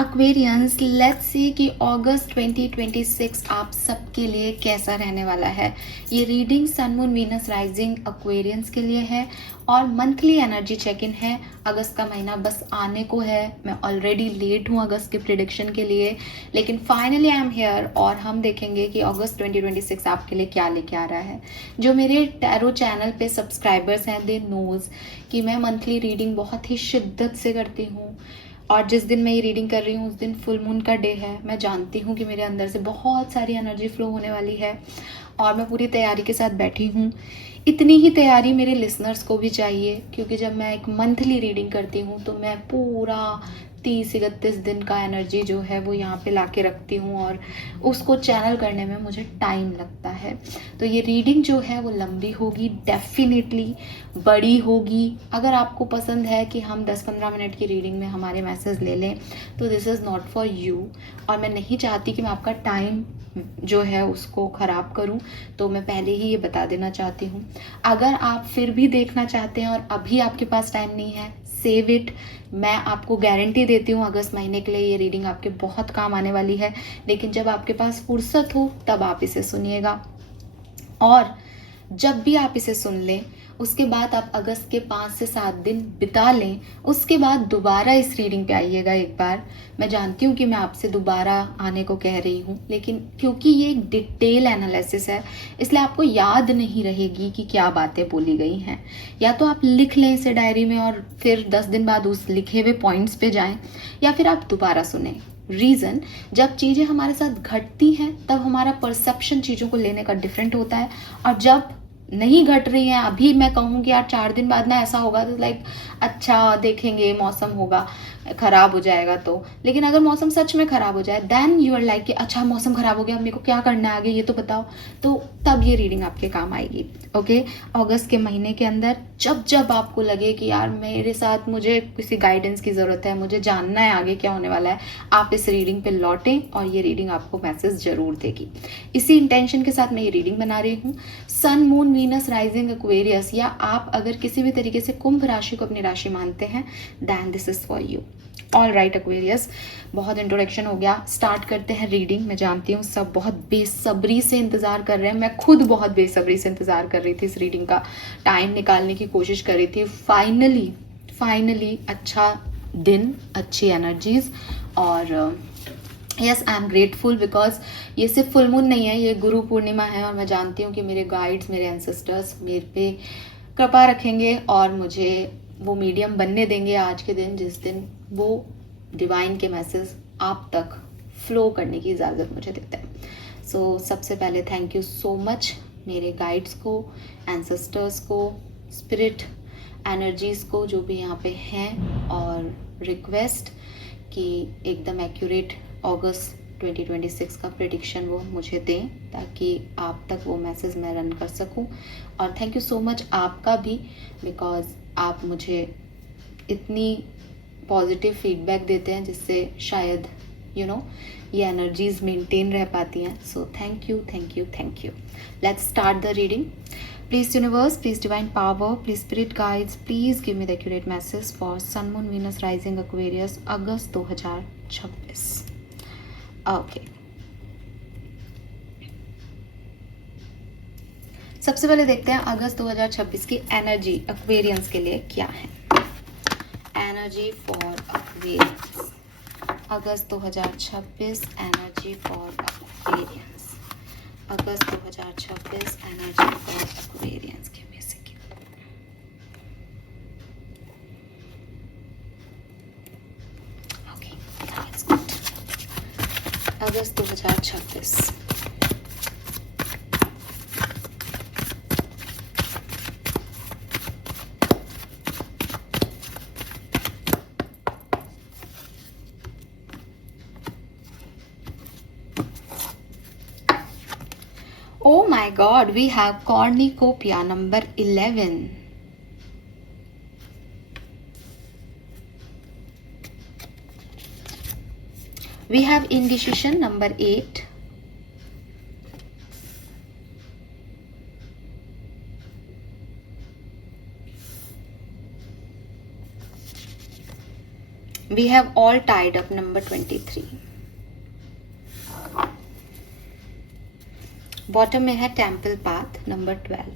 Aquarians, let's see कि अगस्त 2026 आप सबके लिए कैसा रहने वाला है। ये reading sun moon Venus rising Aquarians के लिए है और मंथली एनर्जी चेक इन है। अगस्त का महीना बस आने को है, मैं ऑलरेडी लेट हूँ अगस्त के प्रिडिक्शन के लिए, लेकिन फाइनली आई एम हेयर और हम देखेंगे कि अगस्त 2026 आपके लिए क्या लेके आ रहा है। जो मेरे टैरो चैनल पे सब्सक्राइबर्स हैं दे नोज कि मैं मंथली रीडिंग बहुत ही शिद्दत से करती हूँ और जिस दिन मैं ये रीडिंग कर रही हूँ उस दिन फुल मून का डे है। मैं जानती हूँ कि मेरे अंदर से बहुत सारी एनर्जी फ्लो होने वाली है और मैं पूरी तैयारी के साथ बैठी हूँ। इतनी ही तैयारी मेरे लिसनर्स को भी चाहिए, क्योंकि जब मैं एक मंथली रीडिंग करती हूँ तो मैं पूरा 30 31 दिन का एनर्जी जो है वो यहाँ पे ला के रखती हूँ और उसको चैनल करने में मुझे टाइम लगता है। तो ये रीडिंग जो है वो लंबी होगी, डेफिनेटली बड़ी होगी। अगर आपको पसंद है कि हम 10 15 मिनट की रीडिंग में हमारे मैसेज ले लें तो this is not for you. और मैं नहीं चाहती कि मैं आपका टाइम जो है उसको ख़राब करूं, तो मैं पहले ही ये बता देना चाहती हूँ। अगर आप फिर भी देखना चाहते हैं और अभी आपके पास टाइम नहीं है, सेव इट। मैं आपको गारंटी देती हूँ अगस्त महीने के लिए ये रीडिंग आपके बहुत काम आने वाली है। लेकिन जब आपके पास फुर्सत हो तब आप इसे सुनिएगा और जब भी आप इसे सुन लें उसके बाद आप अगस्त के 5 से 7 दिन बिता लें, उसके बाद दोबारा इस रीडिंग पे आइएगा एक बार। मैं जानती हूँ कि मैं आपसे दोबारा आने को कह रही हूँ, लेकिन क्योंकि ये एक डिटेल एनालिसिस है इसलिए आपको याद नहीं रहेगी कि क्या बातें बोली गई हैं। या तो आप लिख लें इसे डायरी में और फिर 10 दिन बाद उस लिखे हुए पॉइंट्स पे जाएं, या फिर आप दोबारा सुने। रीज़न, जब चीज़ें हमारे साथ घटती हैं तब हमारा परसेप्शन चीज़ों को लेने का डिफरेंट होता है, और जब नहीं घट रही है, अभी मैं कहूँ कि यार 4 दिन बाद ना ऐसा होगा तो लाइक अच्छा देखेंगे मौसम होगा खराब हो जाएगा तो, लेकिन अगर मौसम सच में खराब हो जाए देन यू आर लाइक कि अच्छा मौसम खराब हो गया, मेरे को क्या करना है आगे ये तो बताओ, तो तब ये रीडिंग आपके काम आएगी। ओके, अगस्त के महीने के अंदर जब जब आपको लगे कि यार मेरे साथ मुझे किसी गाइडेंस की ज़रूरत है, मुझे जानना है आगे क्या होने वाला है, आप इस रीडिंग पे लौटें और ये रीडिंग आपको मैसेज जरूर देगी। इसी इंटेंशन के साथ मैं ये रीडिंग बना रही हूँ। Sun moon Venus rising Aquarius, या आप अगर किसी भी तरीके से कुंभ राशि को अपनी राशि मानते हैं then this is for you. All right Aquarius, बहुत इंट्रोडक्शन हो गया, स्टार्ट करते हैं रीडिंग। मैं जानती हूँ सब बहुत बेसब्री से इंतज़ार कर रहे हैं, मैं खुद बहुत बेसब्री से इंतज़ार कर रही थी इस रीडिंग का, टाइम निकालने की कोशिश कर रही थी। फाइनली अच्छा दिन, अच्छी एनर्जीज और yes I am grateful because ये सिर्फ फुल मून नहीं है, ये गुरु पूर्णिमा है और मैं जानती हूँ कि मेरे गाइड्स, मेरे एंसेस्टर्स मेरे पे कृपा रखेंगे और मुझे वो मीडियम बनने देंगे आज के दिन जिस दिन वो डिवाइन के मैसेज आप तक फ्लो करने की इजाज़त मुझे देते हैं। सो सबसे पहले थैंक यू सो मच मेरे गाइड्स को, एंसेस्टर्स को, स्पिरिट एनर्जीज़ को जो भी यहाँ पे हैं, और रिक्वेस्ट कि एकदम एक्यूरेट अगस्त 2026 का प्रेडिक्शन वो मुझे दें ताकि आप तक वो मैसेज मैं रन कर सकूं। और थैंक यू सो मच आपका भी, बिकॉज आप मुझे इतनी पॉजिटिव फीडबैक देते हैं जिससे शायद ये एनर्जीज मेंटेन रह पाती हैं। So thank you. Let's start the reading. Please universe, please divine power, please spirit guides, please give me the accurate message for Sun Moon Venus Rising Aquarius August 2026। Okay, सबसे पहले देखते हैं अगस्त 2026 की energy Aquarians के लिए क्या है। Energy for Aquarians August 2026, energy for Aquarians August 2026, energy for Aquarians के basic. Okay, that's good. August 2026 Oh my god, we have cornucopia number 11. We have indecision number 8. We have all tied up number 23. Bottom में है temple path number 12.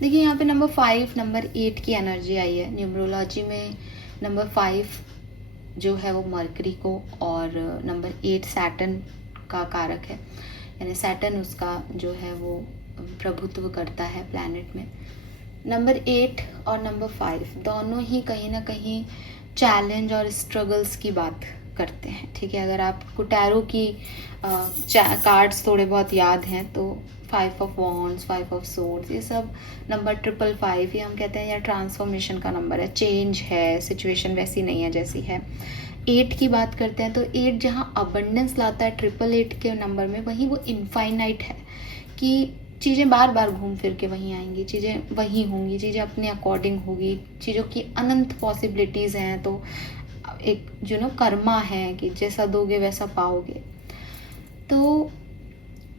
देखिए यहाँ पे number 5, number 8 की energy आई है. Numerology में number 5 जो है वो मरकरी को और नंबर 8 सैटर्न का कारक है, यानी सैटर्न उसका जो है वो प्रभुत्व करता है प्लैनेट में. नंबर 8 और नंबर 5 दोनों ही कहीं ना कहीं चैलेंज और स्ट्रगल्स की बात करते हैं. ठीक है, अगर आपको टैरो की कार्ड्स थोड़े बहुत याद हैं तो 5 ऑफ वॉन्ड्स, 5 ऑफ सोर्ड्स, ये सब नंबर 555 ये हम कहते हैं या ट्रांसफॉर्मेशन का नंबर है, चेंज है, सिचुएशन वैसी नहीं है जैसी है. 8 की बात करते हैं तो 8 जहाँ अबंडेंस लाता है 888 के नंबर में, वहीं वो इनफाइनाइट है कि चीज़ें बार बार घूम फिर के वहीं आएंगी, चीज़ें वहीं होंगी, चीज़ें अपने अकॉर्डिंग होगी, चीज़ों की अनंत पॉसिबिलिटीज़ हैं. तो एक जो ना कर्मा है कि जैसा दोगे वैसा पाओगे. तो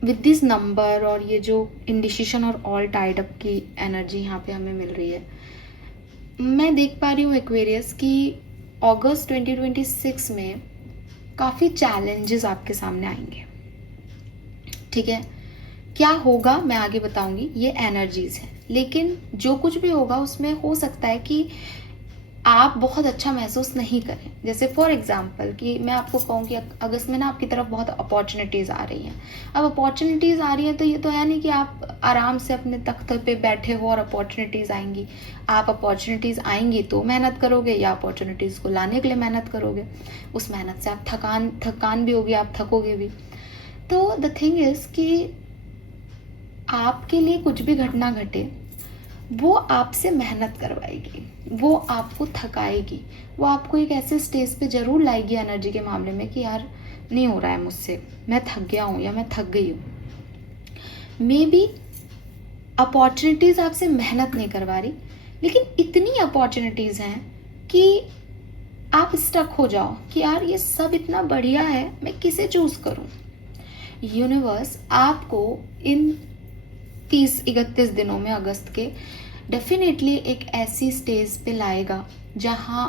विद दिस नंबर और ये जो इंडिसिशन और ऑल टाइड अप की एनर्जी यहाँ पे हमें मिल रही है, मैं देख पा रही हूँ एक्वेरियस कि अगस्त 2026 में काफ़ी चैलेंजेस आपके सामने आएंगे. ठीक है, क्या होगा मैं आगे बताऊंगी, ये एनर्जीज है. लेकिन जो कुछ भी होगा उसमें हो सकता है कि आप बहुत अच्छा महसूस नहीं करें. जैसे फॉर एग्जांपल कि मैं आपको कहूँ कि अगस्त में ना आपकी तरफ बहुत अपॉर्चुनिटीज़ आ रही हैं. अब अपॉर्चुनिटीज़ आ रही हैं तो ये तो है नहीं कि आप आराम से अपने तख्त पे बैठे हो और अपॉर्चुनिटीज़ आएंगी. आप अपॉर्चुनिटीज़ आएंगी तो मेहनत करोगे या अपॉर्चुनिटीज़ को लाने के लिए मेहनत करोगे. उस मेहनत से आप थकान भी होगी, आप थकोगे भी. तो द थिंग इज़ कि आपके लिए कुछ भी घटना घटे वो आपसे मेहनत करवाएगी, वो आपको थकाएगी, वो आपको एक ऐसे स्टेज पे ज़रूर लाएगी एनर्जी के मामले में कि यार नहीं हो रहा है मुझसे, मैं थक गया हूँ या मैं थक गई हूँ. मे बी अपॉर्चुनिटीज़ आपसे मेहनत नहीं करवा रही, लेकिन इतनी अपॉर्चुनिटीज़ हैं कि आप स्टक हो जाओ कि यार ये सब इतना बढ़िया है, मैं किसे चूज़ करूँ. यूनिवर्स आपको इन 30-31 दिनों में अगस्त के डेफिनेटली एक ऐसी स्टेज पे लाएगा जहाँ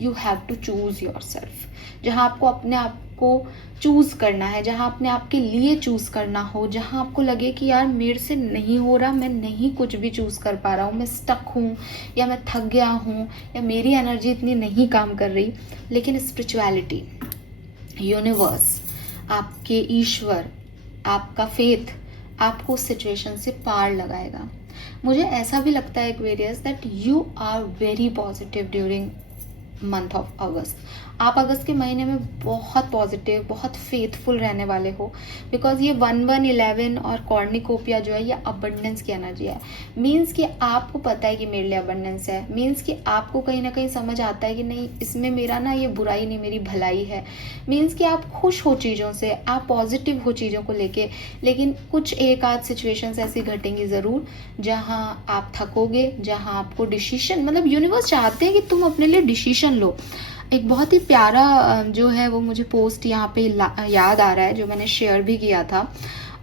you have to choose your self, जहाँ आपको अपने आप को चूज़ करना है, जहाँ अपने आप के लिए चूज़ करना हो, जहाँ आपको लगे कि यार मेरे से नहीं हो रहा, मैं नहीं कुछ भी चूज़ कर पा रहा हूँ, मैं स्टक हूँ या मैं थक गया हूँ या मेरी एनर्जी इतनी नहीं काम कर रही. लेकिन स्पिरिचुअलिटी, यूनिवर्स, आपके ईश्वर, आपका फेथ आपको उस सिचुएशन से पार लगाएगा. मुझे ऐसा भी लगता है Aquarius that you are very positive during month of August. आप अगस्त के महीने में बहुत पॉजिटिव, बहुत फेथफुल रहने वाले हो, बिकॉज ये 1111 और कॉर्निकोपिया जो है ये अबंडेंस की एनर्जी है. मीन्स कि आपको पता है कि मेरे लिए अबंडेंस है, मीन्स कि आपको कहीं ना कहीं समझ आता है कि नहीं इसमें मेरा ना ये बुराई नहीं, मेरी भलाई है. मीन्स कि आप खुश हो चीज़ों से, आप पॉजिटिव हो चीज़ों को लेके. लेकिन कुछ एक आध सिचुएशंस ऐसी घटेंगी ज़रूर जहाँ आप थकोगे, जहाँ आपको डिसीजन, मतलब यूनिवर्स चाहते हैं कि तुम अपने लिए डिसीजन लो. एक बहुत ही प्यारा जो है वो मुझे पोस्ट यहाँ पे याद आ रहा है जो मैंने शेयर भी किया था,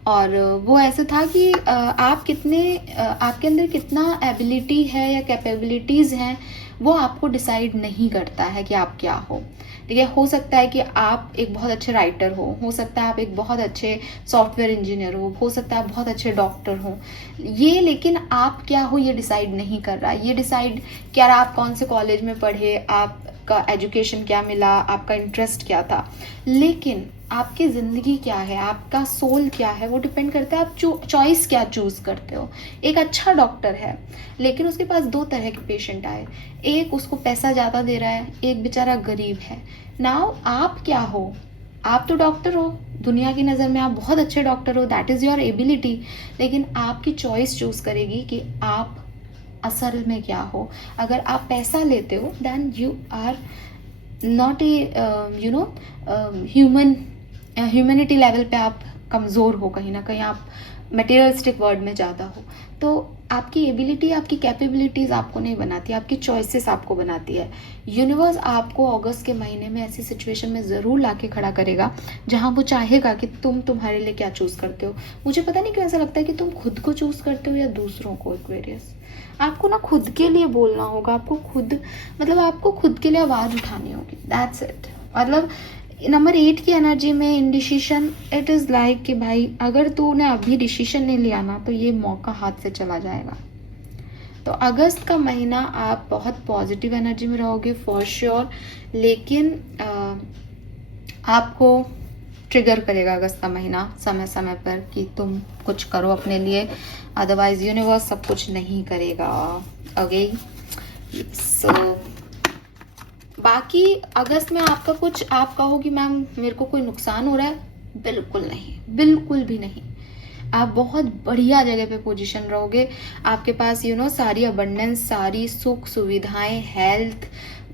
और वो ऐसा था कि आप कितने आपके अंदर कितना एबिलिटी है या कैपेबिलिटीज़ हैं वो आपको डिसाइड नहीं करता है कि आप क्या हो. ठीक है, हो सकता है कि आप एक बहुत अच्छे राइटर हो सकता है आप एक बहुत अच्छे सॉफ्टवेयर इंजीनियर हो सकता है आप बहुत अच्छे डॉक्टर हो. ये लेकिन आप क्या हो ये डिसाइड नहीं कर रहा. ये डिसाइड क्या रहा, आप कौन से कॉलेज में पढ़े, आपका एजुकेशन क्या मिला, आपका इंटरेस्ट क्या था. लेकिन आपकी ज़िंदगी क्या है, आपका सोल क्या है, वो डिपेंड करता है आप चॉइस क्या चूज़ करते हो. एक अच्छा डॉक्टर है लेकिन उसके पास 2 तरह के पेशेंट आए, एक उसको पैसा ज़्यादा दे रहा है, एक बेचारा गरीब है. नाउ आप क्या हो, आप तो डॉक्टर हो, दुनिया की नज़र में आप बहुत अच्छे डॉक्टर हो, दैट इज़ योर एबिलिटी. लेकिन आपकी चॉइस चूज़ करेगी कि आप असल में क्या हो. अगर आप पैसा लेते हो then you are not a humanity level पे आप कमज़ोर हो, कहीं ना कहीं आप मटेरियलिस्टिक वर्ड में ज़्यादा हो, तो आपकी एबिलिटी, आपकी कैपेबिलिटीज़ आपको नहीं बनाती, आपकी चॉइसेस आपको बनाती है। यूनिवर्स आपको अगस्त के महीने में ऐसी सिचुएशन में ज़रूर लाके खड़ा करेगा जहाँ वो चाहेगा कि तुम्हारे लिए क्या चूज़ करते हो। मुझे पता नहीं क्यों ऐसा लगता है कि तुम खुद को चूज़ करते हो या दूसरों को। एक्वेरियस, आपको ना खुद के लिए बोलना होगा, आपको खुद, मतलब आपको खुद के लिए आवाज़ उठानी होगी। That's it. मतलब नंबर 8 की एनर्जी में इनडिसीशन, इट इज़ लाइक कि भाई अगर तूने अभी डिसीशन नहीं लिया ना तो ये मौका हाथ से चला जाएगा। तो अगस्त का महीना आप बहुत पॉजिटिव एनर्जी में रहोगे फॉर श्योर, लेकिन आपको ट्रिगर करेगा अगस्त का महीना समय समय पर कि तुम कुछ करो अपने लिए, अदरवाइज यूनिवर्स सब कुछ नहीं करेगा। ओके, सो बाकी अगस्त में आपका कुछ, आप कहो कि मैम मेरे को कोई नुकसान हो रहा है, बिल्कुल नहीं, बिल्कुल भी नहीं। आप बहुत बढ़िया जगह पे पोजीशन रहोगे, आपके पास सारी अबंडेंस, सारी सुख सुविधाएं, हेल्थ,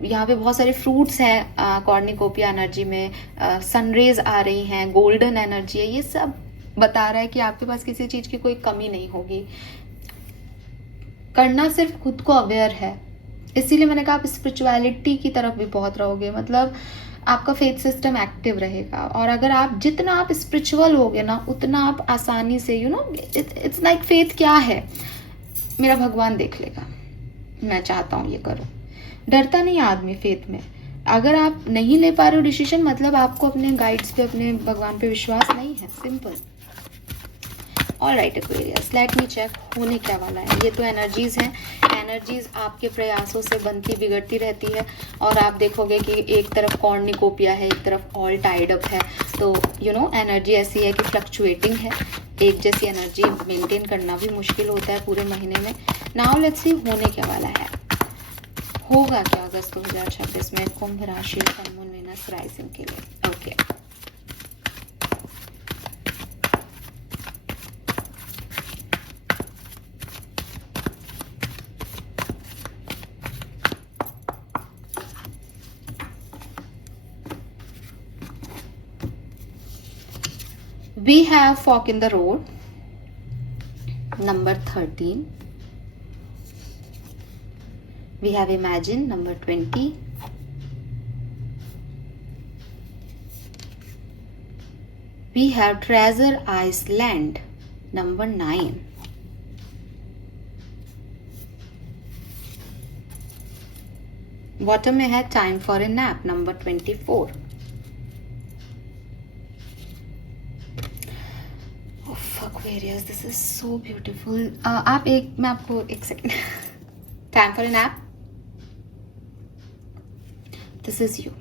यहाँ पे बहुत सारे फ्रूट्स हैं कॉर्निकोपिया एनर्जी में, सनरेज आ रही हैं, गोल्डन एनर्जी है, ये सब बता रहा है कि आपके पास किसी चीज़ की कोई कमी नहीं होगी। करना सिर्फ खुद को अवेयर है, इसीलिए मैंने कहा आप स्पिरिचुअलिटी की तरफ भी बहुत रहोगे, मतलब आपका फेथ सिस्टम एक्टिव रहेगा। और अगर आप जितना आप स्पिरिचुअल होगे ना उतना आप आसानी से इट्स लाइक फेथ क्या है, मेरा भगवान देख लेगा, मैं चाहता हूँ ये करो। डरता नहीं आदमी फेथ में। अगर आप नहीं ले पा रहे हो डिसीजन, मतलब आपको अपने गाइड्स पे, अपने भगवान पे विश्वास नहीं है, simple. Alright Aquarius, let me check होने क्या वाला है। ये तो एनर्जीज हैं, एनर्जीज आपके प्रयासों से बनती बिगड़ती रहती है, और आप देखोगे कि एक तरफ कॉर्निकोपिया है, एक तरफ ऑल टाइड अप है, तो एनर्जी ऐसी है कि फ्लक्चुएटिंग है, एक जैसी एनर्जी मेंटेन करना भी मुश्किल होता है पूरे महीने में। नाउ लेट्स सी होने क्या वाला है, होगा क्या अगस्त 2026 में कुंभ राशि, सन मून वीनस राइजिंग के लिए। Okay, we have fork in the road, number 13. We have imagine, number 20. We have treasure Iceland, number 9. Bottom में है time for a nap, number 24. Aquarius, this is so beautiful. आप मैं आपको एक second, time for a nap, this is you,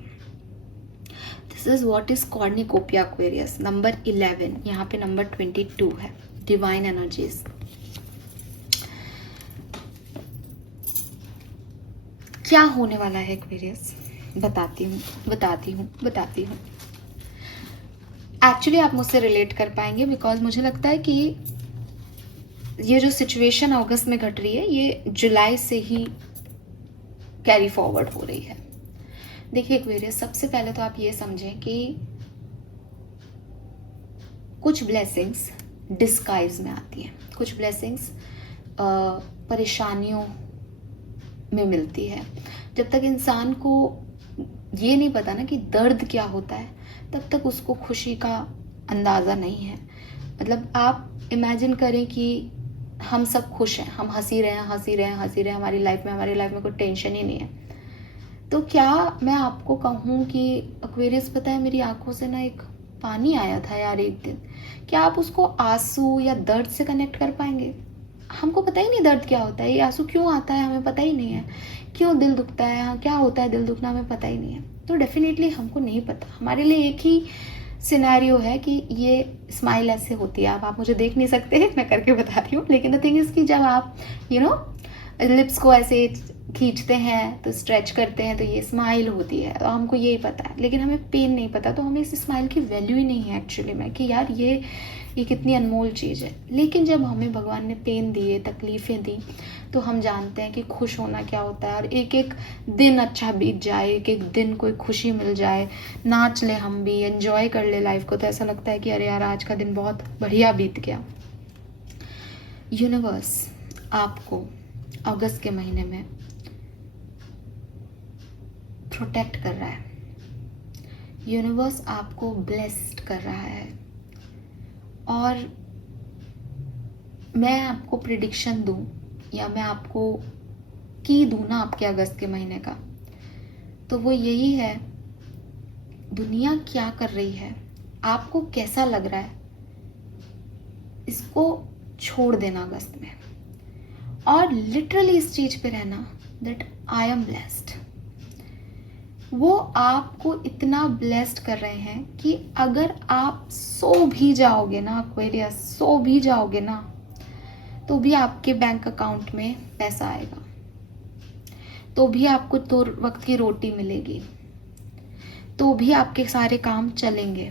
this is what is cornucopia Aquarius, number 11, यहाँ पे number 22 है, divine energies. क्या होने वाला है एक्वेरियस, बताती हूँ। एक्चुअली आप मुझसे रिलेट कर पाएंगे, बिकॉज मुझे लगता है कि ये जो सिचुएशन अगस्त में घट रही है ये जुलाई से ही कैरी फॉरवर्ड हो रही है। देखिए एक्वेरियस, सबसे पहले तो आप ये समझें कि कुछ ब्लेसिंग्स डिस्गाइज में आती हैं, कुछ ब्लेसिंग्स परेशानियों में मिलती है। जब तक इंसान को ये नहीं पता ना कि दर्द क्या होता है, तब तक उसको खुशी का अंदाज़ा नहीं है। मतलब आप इमेजिन करें कि हम सब खुश हैं, हम हंसी रहे हैं हमारी लाइफ में कोई टेंशन ही नहीं है, तो क्या मैं आपको कहूँ कि एक्वेरियस, पता है मेरी आंखों से ना एक पानी आया था यार एक दिन, क्या आप उसको आंसू या दर्द से कनेक्ट कर पाएंगे? हमको पता ही नहीं दर्द क्या होता है, ये आंसू क्यों आता है हमें पता ही नहीं है, क्यों दिल दुखता है, क्या होता है दिल दुखना हमें पता ही नहीं है। तो डेफिनेटली हमको नहीं पता, हमारे लिए एक ही सिनेरियो है कि ये स्माइल ऐसे होती है। आप मुझे देख नहीं सकते, मैं करके बता रही हूँ, लेकिन द थिंग इज कि जब आप लिप्स को ऐसे खींचते हैं तो स्ट्रेच करते हैं तो ये स्माइल होती है, तो हमको यही पता है, लेकिन हमें पेन नहीं पता, तो हमें इस स्माइल की वैल्यू ही नहीं है एक्चुअली में कि यार ये कितनी अनमोल चीज़ है। लेकिन जब हमें भगवान ने पेन दिए, तकलीफ़ें दी, तो हम जानते हैं कि खुश होना क्या होता है, और एक एक दिन अच्छा बीत जाए, एक एक दिन कोई खुशी मिल जाए, नाच ले हम भी, एंजॉय कर ले लाइफ को, तो ऐसा लगता है कि अरे यार आज का दिन बहुत बढ़िया बीत गया। यूनिवर्स आपको अगस्त के महीने में प्रोटेक्ट कर रहा है, यूनिवर्स आपको ब्लेस्ड कर रहा है। और मैं आपको प्रिडिक्शन दूं या मैं आपको की दूं ना आपके अगस्त के महीने का, तो वो यही है, दुनिया क्या कर रही है, आपको कैसा लग रहा है, इसको छोड़ देना अगस्त में, और लिटरली इस चीज पे रहना दैट आई एम ब्लेस्ड। वो आपको इतना ब्लेस्ड कर रहे हैं कि अगर आप सो भी जाओगे ना एक्वेरियस, सो भी जाओगे ना, तो भी आपके बैंक अकाउंट में पैसा आएगा, तो भी आपको तो वक्त की रोटी मिलेगी, तो भी आपके सारे काम चलेंगे,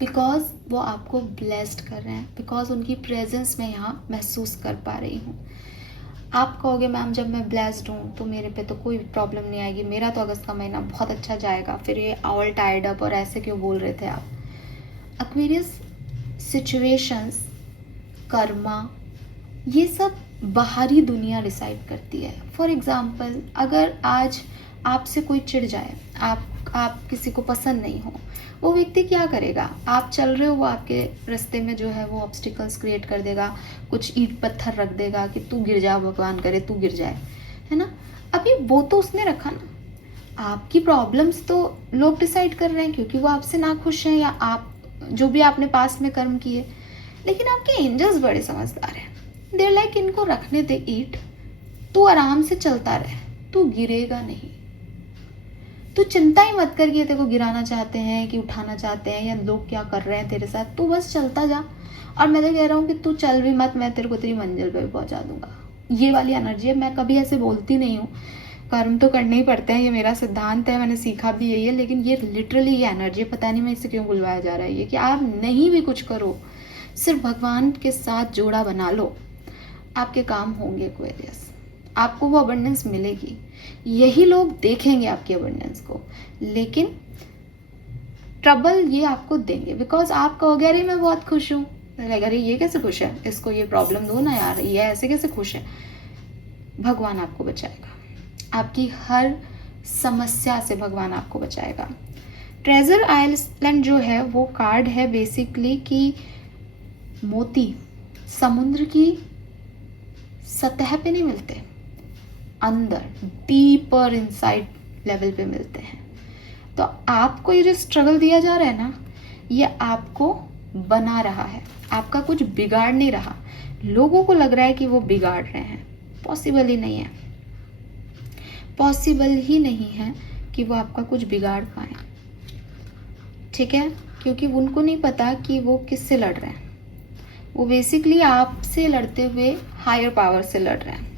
बिकॉज वो आपको ब्लेस्ड कर रहे हैं, बिकॉज उनकी प्रेजेंस में यहाँ महसूस कर पा रही हूँ। आप कहोगे मैम जब मैं ब्लेस्ड हूँ तो मेरे पे तो कोई प्रॉब्लम नहीं आएगी, मेरा तो अगस्त का महीना बहुत अच्छा जाएगा, फिर ये ऑल टायर्ड अप और ऐसे क्यों बोल रहे थे आप। एक्वेरियस, सिचुएशंस, कर्मा, ये सब बाहरी दुनिया डिसाइड करती है। फॉर एग्जाम्पल, अगर आज आपसे कोई चिढ़ जाए, आप किसी को पसंद नहीं हो, वो व्यक्ति क्या करेगा, आप चल रहे हो वो आपके रास्ते में जो है वो ऑब्स्टिकल्स क्रिएट कर देगा, कुछ ईंट पत्थर रख देगा कि तू गिर जा, भगवान करे तू गिर जाए, है ना। अभी वो तो उसने रखा ना, आपकी प्रॉब्लम्स तो लोग डिसाइड कर रहे हैं क्योंकि वो आपसे ना खुश हैं, या आप जो भी आपने पास में कर्म किए। लेकिन आपके एंजल्स बड़े समझदार हैं, देर लाइक इनको रखने दे ईंट, तू आराम से चलता रहे, तू गिरेगा नहीं, तू चिंता ही मत कर कि ये तेरे को गिराना चाहते हैं कि उठाना चाहते हैं या लोग क्या कर रहे हैं तेरे साथ, तू बस चलता जा। और मैं तो कह रहा हूँ कि तू चल भी मत, मैं तेरे को तेरी मंजिल पे भी पहुंचा दूंगा। ये वाली एनर्जी है। मैं कभी ऐसे बोलती नहीं हूँ, कर्म तो करने ही पड़ते हैं, ये मेरा सिद्धांत है, मैंने सीखा भी यही है, लेकिन ये लिटरली ये एनर्जी, पता नहीं मैं इसे क्यों बुलवाया जा रहा है ये, कि आप नहीं भी कुछ करो, सिर्फ भगवान के साथ जोड़ा बना लो, आपके काम होंगे एक्वेरियस, आपको वो अबंडेंस मिलेगी। यही लोग देखेंगे आपकी अबंडेंस को, लेकिन ट्रबल ये आपको देंगे, बिकॉज आप कहोगे अरे मैं बहुत खुश हूँ, अरे ये कैसे खुश है, इसको ये प्रॉब्लम दो ना यार, ये ऐसे कैसे खुश है। भगवान आपको बचाएगा, आपकी हर समस्या से भगवान आपको बचाएगा। ट्रेजर आइलैंड जो है वो कार्ड है बेसिकली कि मोती समुद्र की सतह पे नहीं मिलते, अंदर डीपर इनसाइड लेवल पे मिलते हैं। तो आपको ये जो स्ट्रगल दिया जा रहा है ना, ये आपको बना रहा है, आपका कुछ बिगाड़ नहीं रहा। लोगों को लग रहा है कि वो बिगाड़ रहे हैं, पॉसिबल ही नहीं है, पॉसिबल ही नहीं है कि वो आपका कुछ बिगाड़ पाए, ठीक है, क्योंकि उनको नहीं पता कि वो किससे लड़ रहे हैं। वो बेसिकली आपसे लड़ते हुए हायर पावर से लड़ रहे हैं।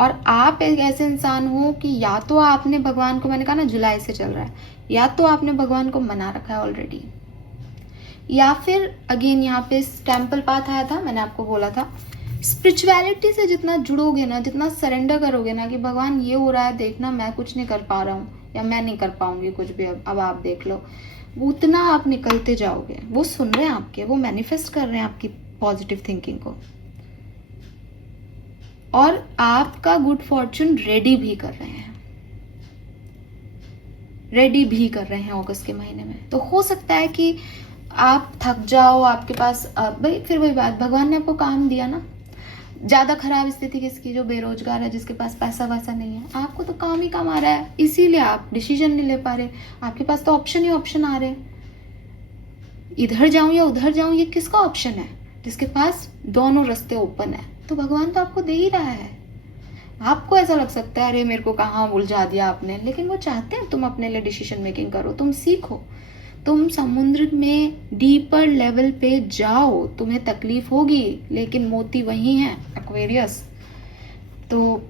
और आप एक ऐसे इंसान हो कि या तो आपने भगवान को, मैंने कहा ना जुलाई से चल रहा है, या तो आपने भगवान को मना रखा है ऑलरेडी, या फिर अगेन यहाँ पे टेम्पल पाथ आया था, मैंने आपको बोला था स्पिरिचुअलिटी से जितना जुड़ोगे ना, जितना सरेंडर करोगे ना कि भगवान ये हो रहा है देखना, मैं कुछ नहीं कर पा रहा हूँ या मैं नहीं कर पाऊंगी कुछ भी, अब आप देख लो, उतना आप निकलते जाओगे। वो सुन रहे हैं आपके, वो मैनिफेस्ट कर रहे हैं आपकी पॉजिटिव थिंकिंग को, और आपका गुड फॉर्चून रेडी भी कर रहे हैं, रेडी भी कर रहे हैं अगस्त के महीने में। तो हो सकता है कि आप थक जाओ, आपके पास भाई फिर वही बात, भगवान ने आपको काम दिया ना, ज्यादा खराब स्थिति किसकी, जो बेरोजगार है, जिसके पास पैसा वैसा नहीं है, आपको तो काम ही काम आ रहा है, इसीलिए आप डिसीजन नहीं ले पा रहे, आपके पास तो ऑप्शन ही ऑप्शन आ रहे हैं, इधर जाऊं या उधर जाऊं, ये किसका ऑप्शन है, जिसके पास दोनों रास्ते ओपन है। तो भगवान तो आपको दे ही रहा है। आपको ऐसा लग सकता है अरे मेरे को कहाँ उलझा दिया आपने, लेकिन वो चाहते हैं तुम अपने लिए डिसीजन मेकिंग करो, तुम सीखो, तुम समुद्र में डीपर लेवल पे जाओ, तुम्हें तकलीफ होगी लेकिन मोती वही हैं एक्वेरियस। तो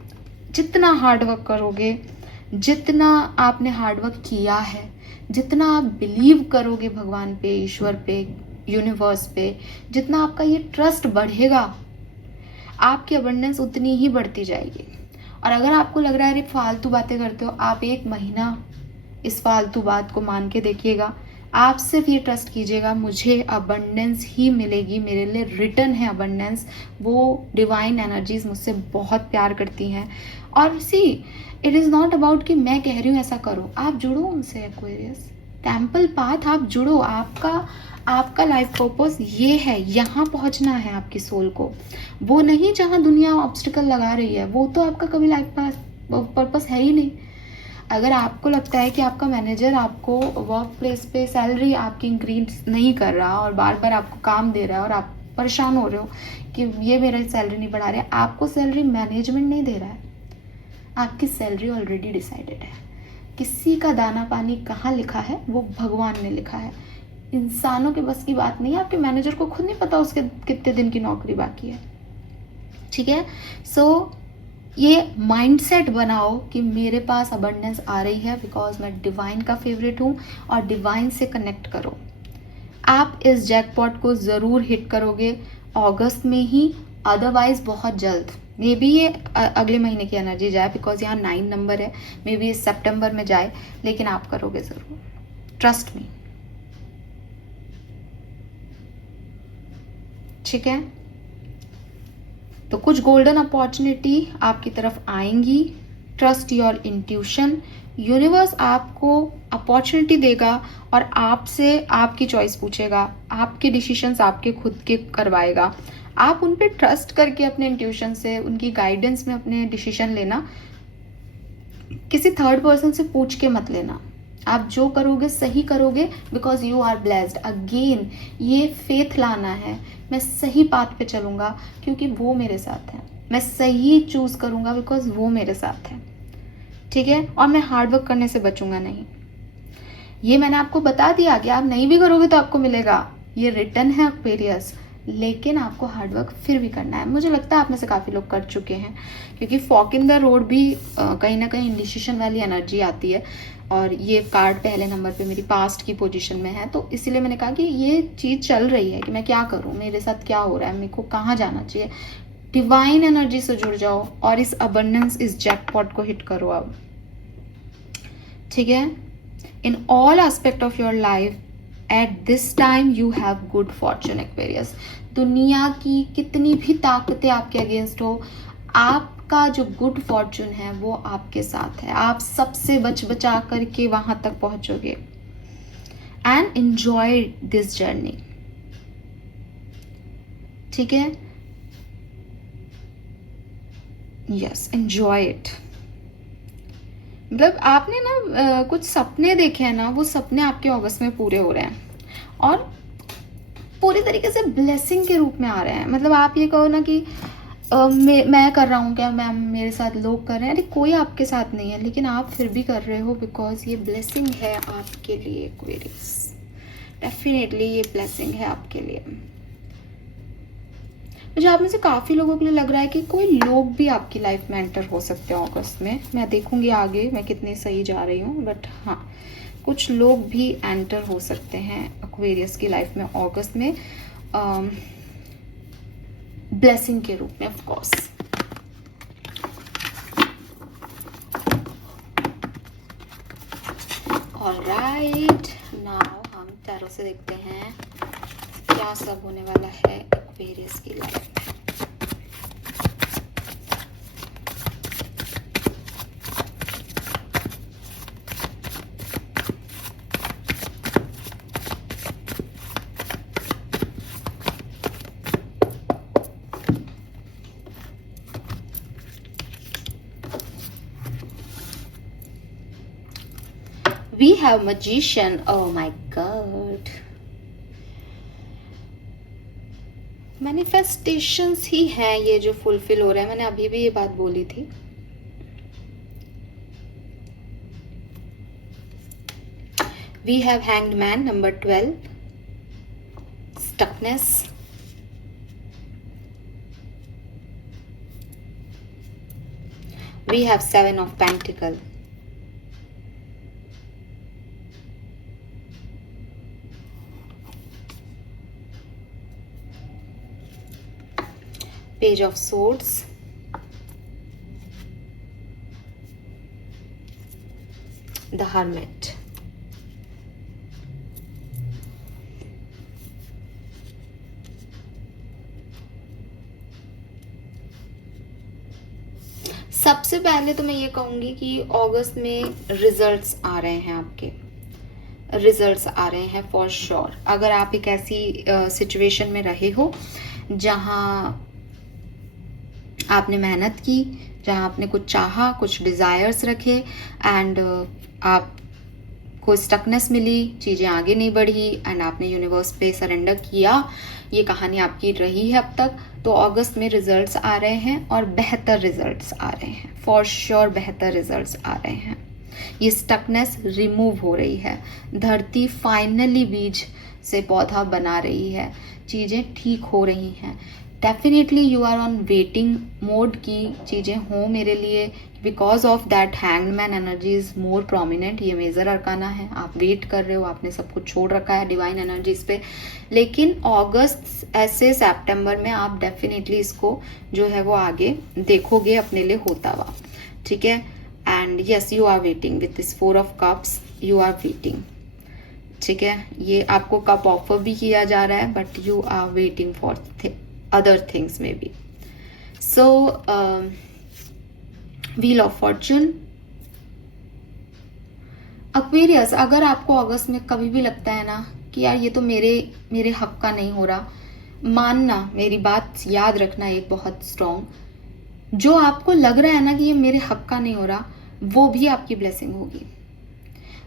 जितना हार्डवर्क करोगे, जितना आपने हार्डवर्क किया है, जितना आप बिलीव करोगे भगवान पे, ईश्वर पे, यूनिवर्स पे, जितना आपका ये ट्रस्ट बढ़ेगा, आपकी अबंडेंस उतनी ही बढ़ती जाएगी। और अगर आपको लग रहा है अरे फालतू बातें करते हो, आप 1 महीना इस फालतू बात को मान के देखिएगा। आप सिर्फ ये ट्रस्ट कीजिएगा, मुझे अबंडेंस ही मिलेगी, मेरे लिए रिटर्न है अबंडेंस। वो डिवाइन एनर्जीज मुझसे बहुत प्यार करती हैं। और सी, इट इज़ नॉट अबाउट कि मैं कह रही हूँ ऐसा करो, आप जुड़ो उनसे। एक्वेरियस टेम्पल पाथ, आप जुड़ो। आपका लाइफ पर्पस ये है, यहाँ पहुँचना है आपकी सोल को। वो नहीं जहाँ दुनिया ऑब्स्टिकल लगा रही है, वो तो आपका कभी लाइफ पर्पस है ही नहीं। अगर आपको लगता है कि आपका मैनेजर आपको वर्क प्लेस पे सैलरी आपकी इंक्रीज नहीं कर रहा और बार बार आपको काम दे रहा है और आप परेशान हो रहे हो कि ये मेरा सैलरी नहीं बढ़ा रहे, आपको सैलरी मैनेजमेंट नहीं दे रहा है, आपकी सैलरी ऑलरेडी डिसाइडेड है। किसी का दाना पानी कहाँ लिखा है, वो भगवान ने लिखा है। इंसानों के बस की बात नहीं है। आपके मैनेजर को खुद नहीं पता उसके कितने दिन की नौकरी बाकी है। ठीक है, सो ये माइंडसेट बनाओ कि मेरे पास अबंडेंस आ रही है बिकॉज मैं डिवाइन का फेवरेट हूँ, और डिवाइन से कनेक्ट करो। आप इस जैकपॉट को ज़रूर हिट करोगे अगस्त में ही, अदरवाइज बहुत जल्द। मे बी ये अगले महीने की एनर्जी जाए बिकॉज यहाँ 9 नंबर है, मे बी सितंबर में जाए, लेकिन आप करोगे ज़रूर, ट्रस्ट मी। ठीक है, तो कुछ गोल्डन अपॉर्चुनिटी आपकी तरफ आएंगी। Trust your intuition. यूनिवर्स आपको अपॉर्चुनिटी देगा और आपसे आपकी चॉइस पूछेगा, आपके डिसीजंस आपके खुद के करवाएगा। आप उन पे ट्रस्ट करके अपने इंट्यूशन से, उनकी गाइडेंस में अपने डिसीजन लेना। किसी थर्ड पर्सन से पूछ के मत लेना। आप जो करोगे सही करोगे because you are blessed. Again ये फेथ लाना है, मैं सही पाथ पे चलूंगा क्योंकि वो मेरे साथ है। मैं सही चूज करूंगा बिकॉज वो मेरे साथ है। ठीक है, और मैं हार्डवर्क करने से बचूंगा नहीं। ये मैंने आपको बता दिया कि आप नहीं भी करोगे तो आपको मिलेगा, ये रिटर्न है एक्वेरियस। लेकिन आपको हार्डवर्क फिर भी करना है। मुझे लगता है आप में से काफ़ी लोग कर चुके हैं, क्योंकि फॉक इन द रोड भी कहीं ना कहीं इंडिसिशन वाली एनर्जी आती है। और ये कार्ड पहले नंबर पे मेरी पास्ट की पोजीशन में है, तो इसीलिए मैंने कहा कि ये चीज़ चल रही है कि मैं क्या करूँ, मेरे साथ क्या हो रहा है, मेरे को कहाँ जाना चाहिए। डिवाइन एनर्जी से जुड़ जाओ और इस अबंडेंस, इस जैकपॉट को हिट करो अब। ठीक है, in all aspect of your life at this time you have good Fortune Aquarius. दुनिया की कितनी भी ताकतें आपके अगेंस्ट हो, आपका जो गुड फॉर्चून है वो आपके साथ है। आप सबसे बचा करके वहां तक पहुंचोगे। And enjoy this journey. ठीक है, यस, एंजॉय इट। मतलब आपने ना कुछ सपने देखे हैं ना, वो सपने आपके अगस्त में पूरे हो रहे हैं और पूरी तरीके से ब्लेसिंग के रूप में आ रहे हैं। मतलब आप ये कहो ना कि मैं कर रहा हूँ क्या, मैं, मेरे साथ लोग कर रहे हैं, अरे कोई आपके साथ नहीं है, लेकिन आप फिर भी कर रहे हो बिकॉज ये ब्लेसिंग है आपके लिए एक्वेरियस। डेफिनेटली ये ब्लेसिंग है आपके लिए। मुझे आप में से काफ़ी लोगों के लिए लग रहा है कि कोई लोग भी आपकी लाइफ में एंटर हो सकते हैं अगस्त में। मैं देखूंगी आगे मैं कितनी सही जा रही हूँ, बट हाँ, कुछ लोग भी एंटर हो सकते हैं एक्वेरियस की लाइफ में अगस्त में, ब्लेसिंग के रूप में, ऑफ कोर्स। ऑलराइट, नाउ हम टैरो से देखते हैं क्या सब होने वाला है एक्वेरियस की लाइफ में। We have magician. Oh my god. Manifestations ही हैं ये जो फुलफिल हो रहे हैं। मैंने अभी भी ये बात बोली थी। We have hanged man number 12. Stuckness. We have 7 of Pentacles. Page of Swords, the Hermit. सबसे पहले तो मैं ये कहूँगी कि अगस्त में रिजल्ट्स आ रहे हैं, आपके रिजल्ट्स आ रहे हैं फॉर श्योर। अगर आप एक ऐसी सिचुएशन में रहे हो जहाँ आपने मेहनत की, जहाँ आपने कुछ चाहा, कुछ डिज़ायर्स रखे एंड आपको स्टकनेस मिली, चीज़ें आगे नहीं बढ़ी एंड आपने यूनिवर्स पे सरेंडर किया, ये कहानी आपकी रही है अब तक, तो अगस्त में रिजल्ट्स आ रहे हैं और बेहतर रिजल्ट्स आ रहे हैं फॉर श्योर, बेहतर रिजल्ट्स आ रहे हैं। ये स्टकनेस रिमूव हो रही है, धरती फाइनली बीज से पौधा बना रही है, चीज़ें ठीक हो रही हैं। Definitely you are on waiting mode की चीज़ें हों मेरे लिए, because of that hanged man energy is more prominent. ये मेजर अरकाना है, आप वेट कर रहे हो, आपने सब कुछ छोड़ रखा है डिवाइन एनर्जीज पे। लेकिन अगस्त ऐसे सितंबर में आप डेफिनेटली इसको जो है वो आगे देखोगे अपने लिए होता हुआ, ठीक है। And yes, you are waiting with this 4 of cups, you are waiting, ठीक है। ये आपको कप ऑफर भी किया जा रहा है, but you are waiting for other things maybe. So wheel of fortune, Aquarius, अगर आपको अगस्त में कभी भी लगता है ना कि यार ये तो मेरे हक का नहीं हो रहा, मानना, मेरी बात याद रखना एक बहुत स्ट्रॉन्ग, जो आपको लग रहा है ना कि ये मेरे हक का नहीं हो रहा, वो भी आपकी ब्लेसिंग होगी।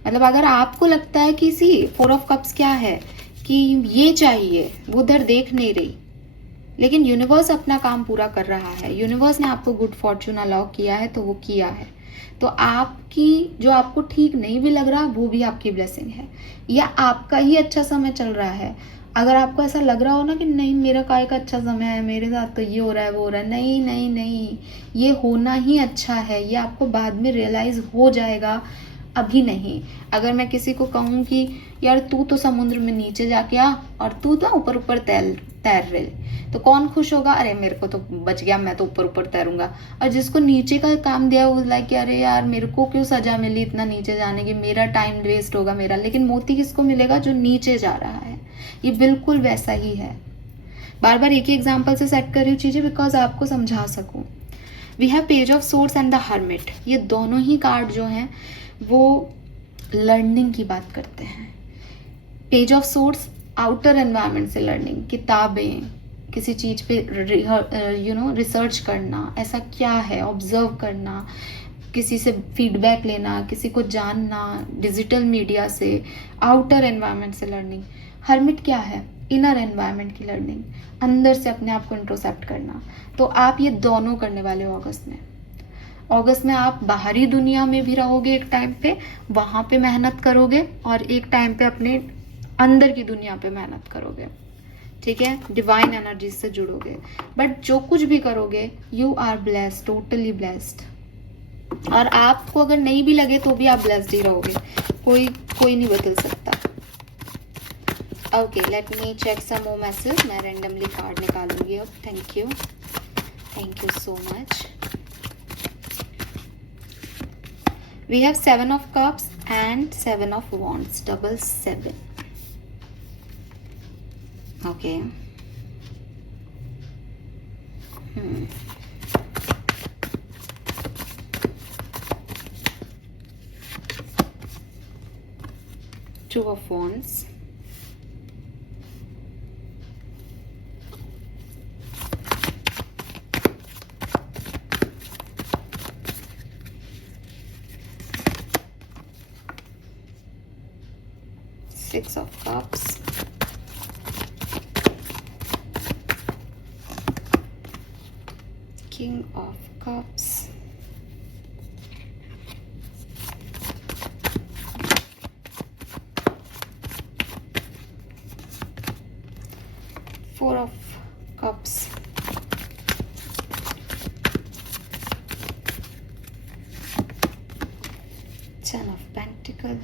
मतलब अगर आपको लगता है कि 4 ऑफ कप्स क्या है कि ये चाहिए, वो उधर देख नहीं रही, लेकिन यूनिवर्स अपना काम पूरा कर रहा है, यूनिवर्स ने आपको गुड फॉर्च्यून अलाउ किया है तो वो किया है। तो आपकी जो आपको ठीक नहीं भी लग रहा, वो भी आपकी ब्लेसिंग है, या आपका ही अच्छा समय चल रहा है। अगर आपको ऐसा लग रहा हो ना कि नहीं मेरा काय का अच्छा समय है, मेरे साथ तो ये हो रहा है वो हो रहा है, नहीं नहीं नहीं, ये होना ही अच्छा है, ये आपको बाद में रियलाइज हो जाएगा, अभी नहीं। अगर मैं किसी को कहूँ कि यार तू तो समुद्र में नीचे जाके आ और तू तो ऊपर ऊपर तैर रहे, तो कौन खुश होगा? अरे मेरे को तो बच गया, मैं तो ऊपर ऊपर तैरूंगा। और जिसको नीचे का काम दिया वो लाइक कि अरे यार मेरे को क्यों सजा मिली इतना नीचे जाने की, मेरा टाइम वेस्ट होगा मेरा। लेकिन मोती किसको मिलेगा? जो नीचे जा रहा है। ये बिल्कुल वैसा ही है। बार बार एक ही एग्जाम्पल से सेट कर रही हूँ चीजें बिकॉज आपको समझा सकूं। We have page of swords and the hermit. ये दोनों ही कार्ड जो हैं वो लर्निंग की बात करते हैं। Page of source outer environment से लर्निंग, किताबें, किसी चीज पे रिसर्च करना, ऐसा क्या है, ऑब्जर्व करना, किसी से फीडबैक लेना, किसी को जानना, डिजिटल मीडिया से, आउटर एनवायरनमेंट से लर्निंग। हर्मिट क्या है? इनर एनवायरनमेंट की लर्निंग, अंदर से अपने आप को इंट्रोसेप्ट करना। तो आप ये दोनों करने वाले हो अगस्त में। अगस्त में आप बाहरी दुनिया में भी रहोगे, एक टाइम पे वहां पे मेहनत करोगे, और एक टाइम पे अपने अंदर की दुनिया पे मेहनत करोगे, ठीक है। डिवाइन एनर्जी से जुड़ोगे, बट जो कुछ भी करोगे you are blessed, totally blessed. और आपको अगर नहीं भी लगे तो भी आप ब्लेस्ड ही रहोगे, कोई नहीं बदल सकता। ओके, लेट मी चेक सम मोर मैसेज। मैं रैंडमली कार्ड निकालूंगी अब। Thank you so much. We have 7 of cups and 7 of wands, double 7. Okay. Two of wands. Six of cups. King of cups. Four of cups. Ten of pentacles.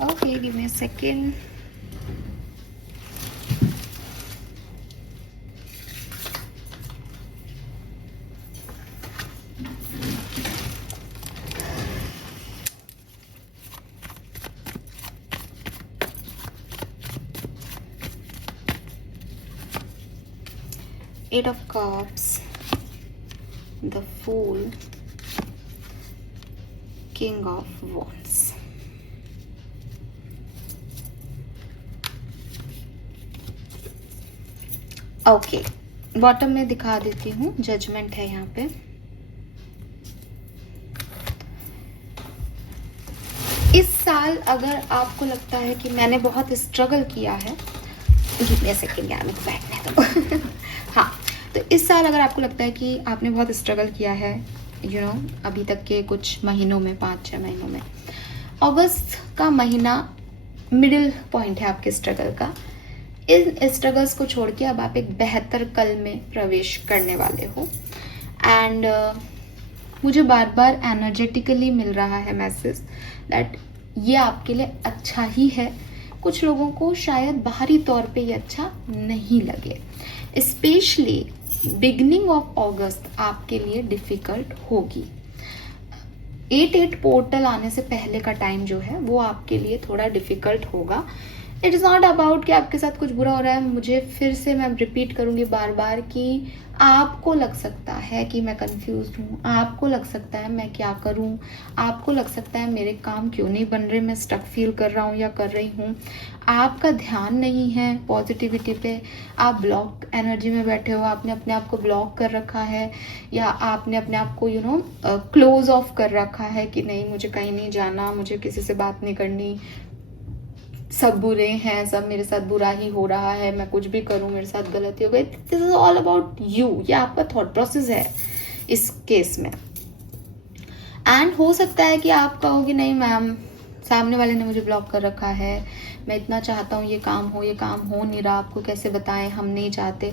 Okay, give me a second. 8 of Cups, the Fool, King of Wands. Okay, bottom में दिखा देती हूँ, judgement है यहाँ पे। इस साल अगर आपको लगता है कि मैंने बहुत स्ट्रगल किया है, सेकेंड यार मेरे को बैठने दो हाँ, तो इस साल अगर आपको लगता है कि आपने बहुत स्ट्रगल किया है, अभी तक के कुछ महीनों में, 5-6 महीनों में, अगस्त का महीना मिडिल पॉइंट है आपके स्ट्रगल का। इन स्ट्रगल्स को छोड़ के अब आप एक बेहतर कल में प्रवेश करने वाले हो। एंड मुझे बार बार एनर्जेटिकली मिल रहा है मैसेज दैट ये आपके लिए अच्छा ही है। कुछ लोगों को शायद बाहरी तौर पे ये अच्छा नहीं लगे, स्पेशली बिगनिंग ऑफ अगस्त आपके लिए डिफिकल्ट होगी। 8-8 पोर्टल आने से पहले का टाइम जो है वो आपके लिए थोड़ा डिफिकल्ट होगा। इट इज़ नॉट अबाउट कि आपके साथ कुछ बुरा हो रहा है। मुझे फिर से मैं रिपीट करूँगी बार बार कि आपको लग सकता है कि मैं कंफ्यूज हूँ, आपको लग सकता है मैं क्या करूँ, आपको लग सकता है मेरे काम क्यों नहीं बन रहे, मैं स्टक फील कर रहा हूँ या कर रही हूँ। आपका ध्यान नहीं है पॉजिटिविटी पे, आप ब्लॉक एनर्जी में बैठे हो, आपने अपने आप को ब्लॉक कर रखा है, या आपने अपने आप को क्लोज ऑफ कर रखा है कि नहीं मुझे कहीं नहीं जाना, मुझे किसी से बात नहीं करनी, सब बुरे हैं, सब मेरे साथ बुरा ही हो रहा है, मैं कुछ भी करूं मेरे साथ गलती हो गई। This is all about you, ये आपका थॉट प्रोसेस है इस केस में। एंड हो सकता है कि आप कहोगे नहीं मैम, सामने वाले ने मुझे ब्लॉक कर रखा है, मैं इतना चाहता हूँ ये काम हो नहीं रहा, आपको कैसे बताएं, हम नहीं चाहते।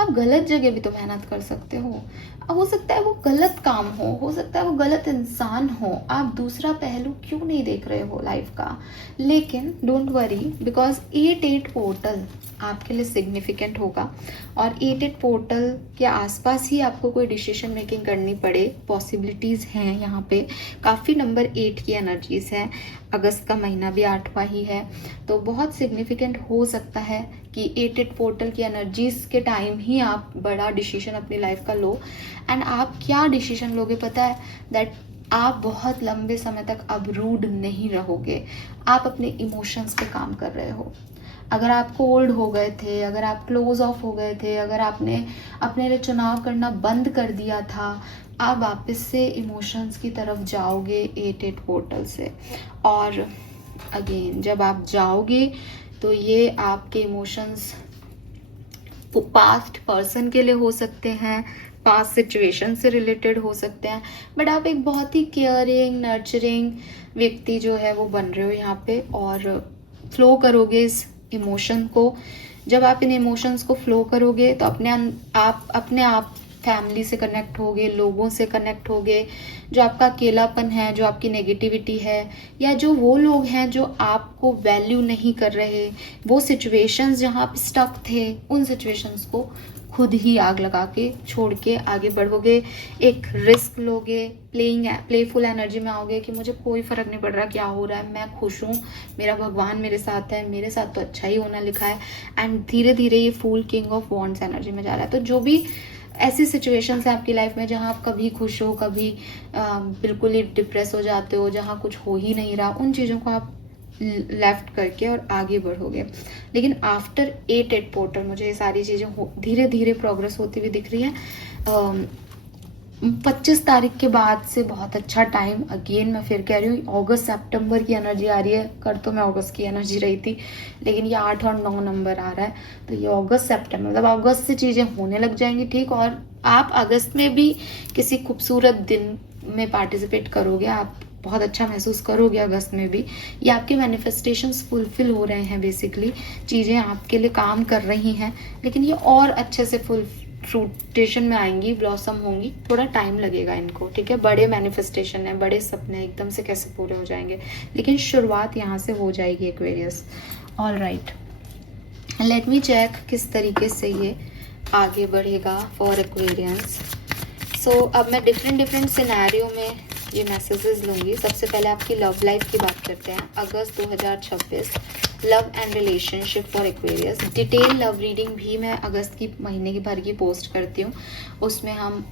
आप गलत जगह भी तो मेहनत कर सकते हो। अब हो सकता है वो गलत काम हो सकता है वो गलत इंसान हो, आप दूसरा पहलू क्यों नहीं देख रहे हो लाइफ का। लेकिन डोंट वरी, बिकॉज 8-8 पोर्टल आपके लिए सिग्निफिकेंट होगा, और 8-8 पोर्टल के आसपास ही आपको कोई डिसीजन मेकिंग करनी पड़े, पॉसिबिलिटीज़ हैं यहाँ पे। काफ़ी नंबर 8 की एनर्जीज हैं, अगस्त का महीना भी 8वां ही है, तो बहुत सिग्निफिकेंट हो सकता है कि 8-8 पोर्टल की एनर्जीज के टाइम ही आप बड़ा डिसीजन अपनी लाइफ का लो। एंड आप क्या डिसीजन लोगे पता है, दैट आप बहुत लंबे समय तक अब रूड नहीं रहोगे, आप अपने इमोशंस पे काम कर रहे हो। अगर आप कोल्ड हो गए थे, अगर आप क्लोज ऑफ हो गए थे, अगर आपने अपने लिए चुनाव करना बंद कर दिया था, आप वापस से इमोशंस की तरफ जाओगे 8-8 पोर्टल से। और अगेन जब आप जाओगे तो ये आपके इमोशंस पास्ट पर्सन के लिए हो सकते हैं, पास्ट सिचुएशन से रिलेटेड हो सकते हैं, बट आप एक बहुत ही केयरिंग नर्चरिंग व्यक्ति जो है वो बन रहे हो यहाँ पे, और फ्लो करोगे इस इमोशन को। जब आप इन इमोशंस को फ्लो करोगे तो अपने आप फैमिली से कनेक्ट होगे, लोगों से कनेक्ट होगे। जो आपका अकेलापन है, जो आपकी नेगेटिविटी है, या जो वो लोग हैं जो आपको वैल्यू नहीं कर रहे, वो सिचुएशंस जहाँ आप स्टक थे, उन सिचुएशंस को खुद ही आग लगा के छोड़ के आगे बढ़ोगे, एक रिस्क लोगे, प्लेफुल एनर्जी में आओगे कि मुझे कोई फर्क नहीं पड़ रहा क्या हो रहा है, मैं खुश हूँ, मेरा भगवान मेरे साथ है, मेरे साथ तो अच्छा ही होना लिखा है। एंड धीरे धीरे ये फूल किंग ऑफ वॉन्ड्स एनर्जी में जा रहा है। तो जो भी ऐसी सिचुएशंस है आपकी लाइफ में जहाँ आप कभी खुश हो, कभी बिल्कुल ही डिप्रेस हो जाते हो, जहाँ कुछ हो ही नहीं रहा, उन चीज़ों को आप लेफ्ट करके और आगे बढ़ोगे। लेकिन आफ्टर 8-8 पोर्टल मुझे ये सारी चीज़ें धीरे धीरे प्रोग्रेस होती हुई दिख रही है। 25 तारीख के बाद से बहुत अच्छा टाइम, अगेन मैं फिर कह रही हूँ, अगस्त सितंबर की एनर्जी आ रही है। कर तो मैं अगस्त की एनर्जी रही थी, लेकिन ये 8 और 9 नंबर आ रहा है, तो ये अगस्त सितंबर मतलब अगस्त से चीज़ें होने लग जाएंगी ठीक। और आप अगस्त में भी किसी खूबसूरत दिन में पार्टिसिपेट करोगे, आप बहुत अच्छा महसूस करोगे अगस्त में भी। ये आपके मैनिफेस्टेशंस फुलफिल हो रहे हैं, बेसिकली चीज़ें आपके लिए काम कर रही हैं, लेकिन ये और अच्छे से फ्रूटेशन में आएंगी, ब्लॉसम होंगी, थोड़ा टाइम लगेगा इनको, ठीक है। बड़े मैनिफेस्टेशन है, बड़े सपने एकदम से कैसे पूरे हो जाएंगे, लेकिन शुरुआत यहाँ से हो जाएगी Aquarius. All right, let me check किस तरीके से ये आगे बढ़ेगा फॉर एक्वेरियंस। सो अब मैं डिफरेंट सिनेरियो में ये मैसेजेस लूँगी। सबसे पहले आपकी लव लाइफ की बात करते हैं। अगस्त 2026 love and relationship for Aquarius. Detail love reading भी मैं अगस्त की महीने की भर की पोस्ट करती हूँ, उसमें हम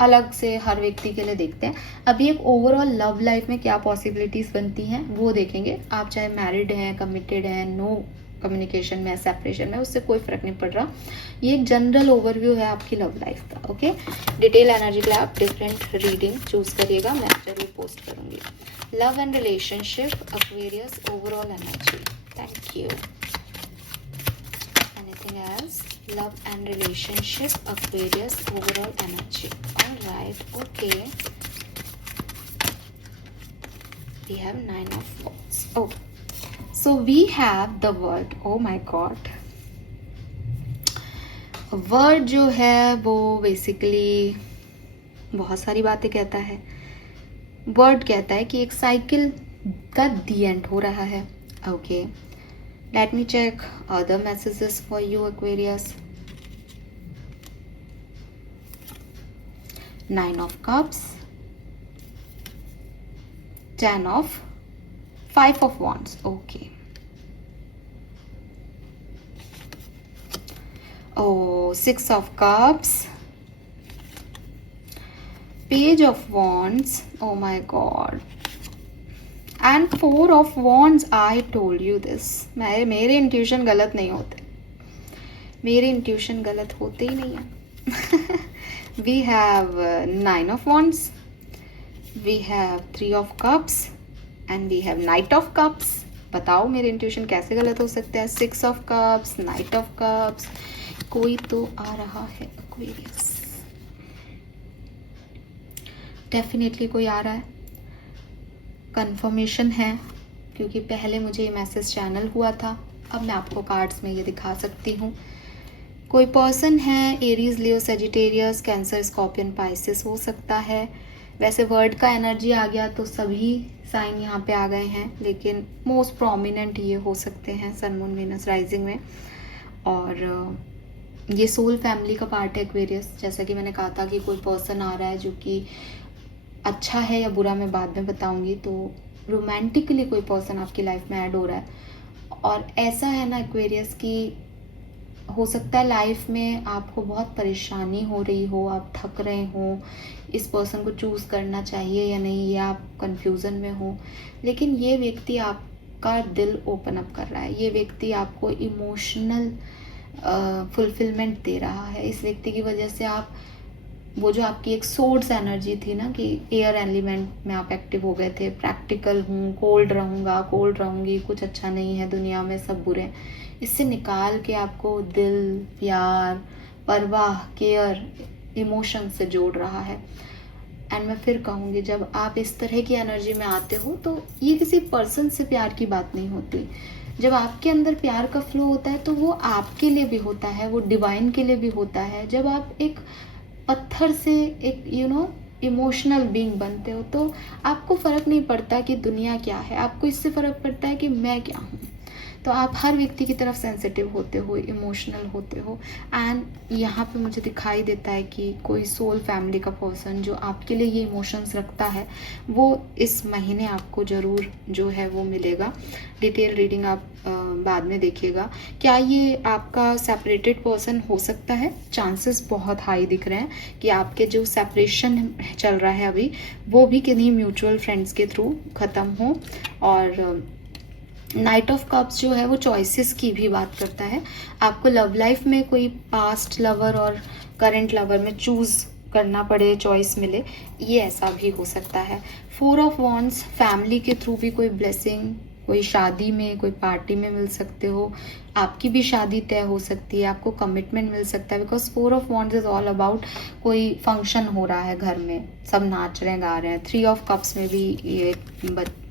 अलग से हर व्यक्ति के लिए देखते हैं। अभी एक ओवरऑल लव लाइफ में क्या पॉसिबिलिटीज़ बनती हैं वो देखेंगे। आप चाहे मैरिड हैं, कमिटेड हैं, नो कम्युनिकेशन में, सेपरेशन में, उससे कोई फर्क नहीं पड़ रहा। ये एक जनरल ओवरव्यू है आपकी लव लाइफ का। ओके, डिटेल एनर्जी के लिए आप डिफरेंट रीडिंग चूज करिएगा, मैं जरूर पोस्ट करूंगी। Love and relationship Aquarius overall energy. Thank you. Anything else? Love and relationship Aquarius overall energy. Alright, okay, we have 9 of wands. Oh, so we have the word, oh my god, word जो है वो basically बहुत सारी बातें कहता है। Word कहता है कि एक साइकिल का दी एंड हो रहा है। Okay, let me check other messages for you Aquarius. 9 of cups, 10 of 5 of wands. Okay. Oh, 6 of cups, page of wands. Oh my god. And 4 of wands. I told you this. मेरे intuition गलत नहीं होते, मेरे intuition गलत होते ही नहीं है। We have 9 of wands, we have 3 of cups and we have Knight of cups. बताओ मेरे इंट्यूशन कैसे गलत हो सकता है? 6 of cups, Knight of cups, कोई तो आ रहा है एक्वेरियस, डेफिनेटली कोई आ रहा है। कंफर्मेशन है क्योंकि पहले मुझे ये मैसेज चैनल हुआ था, अब मैं आपको कार्ड्स में ये दिखा सकती हूँ। कोई पर्सन है, एरीज, लियो, सेजिटेरियस, कैंसर, स्कॉर्पियन, पाइसिस हो सकता है। वैसे वर्ड का एनर्जी आ गया तो सभी साइन यहाँ पे आ गए हैं, लेकिन मोस्ट प्रोमिनेंट ये हो सकते हैं सन, मून, वीनस, राइजिंग में। और ये सोल फैमिली का पार्ट है एक्वेरियस। जैसा कि मैंने कहा था कि कोई पर्सन आ रहा है जो कि अच्छा है या बुरा मैं बाद में बताऊंगी। तो रोमांटिकली कोई पर्सन आपकी लाइफ में ऐड हो रहा है। और ऐसा है ना एक्वेरियस कि हो सकता है लाइफ में आपको बहुत परेशानी हो रही हो, आप थक रहे हो, इस पर्सन को चूज़ करना चाहिए या नहीं, या आप कंफ्यूजन में हो, लेकिन ये व्यक्ति आपका दिल ओपन अप कर रहा है। ये व्यक्ति आपको इमोशनल फुलफिलमेंट दे रहा है। इस व्यक्ति की वजह से आप वो जो आपकी एक सोर्स एनर्जी थी ना कि एयर एलिमेंट में आप एक्टिव हो गए थे, प्रैक्टिकल हूँ, कोल्ड रहूँगा, कोल्ड रहूँगी, कुछ अच्छा नहीं है दुनिया में, सब बुरे हैं, इससे निकाल के आपको दिल, प्यार, परवाह, केयर, इमोशन से जोड़ रहा है। एंड मैं फिर कहूँगी, जब आप इस तरह की एनर्जी में आते हो तो ये किसी पर्सन से प्यार की बात नहीं होती। जब आपके अंदर प्यार का फ्लो होता है तो वो आपके लिए भी होता है, वो डिवाइन के लिए भी होता है। जब आप एक पत्थर से एक इमोशनल बीइंग बनते हो तो आपको फ़र्क नहीं पड़ता कि दुनिया क्या है, आपको इससे फ़र्क पड़ता है कि मैं क्या हूँ। तो आप हर व्यक्ति की तरफ सेंसिटिव होते हो, इमोशनल होते हो। एंड यहाँ पे मुझे दिखाई देता है कि कोई सोल फैमिली का पर्सन जो आपके लिए ये इमोशंस रखता है, वो इस महीने आपको ज़रूर जो है वो मिलेगा। डिटेल रीडिंग आप बाद में देखिएगा। क्या ये आपका सेपरेटेड पर्सन हो सकता है? चांसेस बहुत हाई दिख रहे हैं कि आपके जो सेपरेशन चल रहा है अभी, वो भी किन्हीं म्यूचुअल फ्रेंड्स के थ्रू ख़त्म हो। और नाइट ऑफ कप्स जो है वो चॉइसेस की भी बात करता है। आपको लव लाइफ में कोई पास्ट लवर और करंट लवर में चूज़ करना पड़े, चॉइस मिले, ये ऐसा भी हो सकता है। 4 ऑफ वॉन्ड्स, फैमिली के थ्रू भी कोई ब्लेसिंग, कोई शादी में, कोई पार्टी में मिल सकते हो, आपकी भी शादी तय हो सकती है, आपको कमिटमेंट मिल सकता है। Because 4 of wands is all about कोई फंक्शन हो रहा है घर में, सब नाच रहे हैं, गा रहे हैं। 3 ऑफ कप्स में भी ये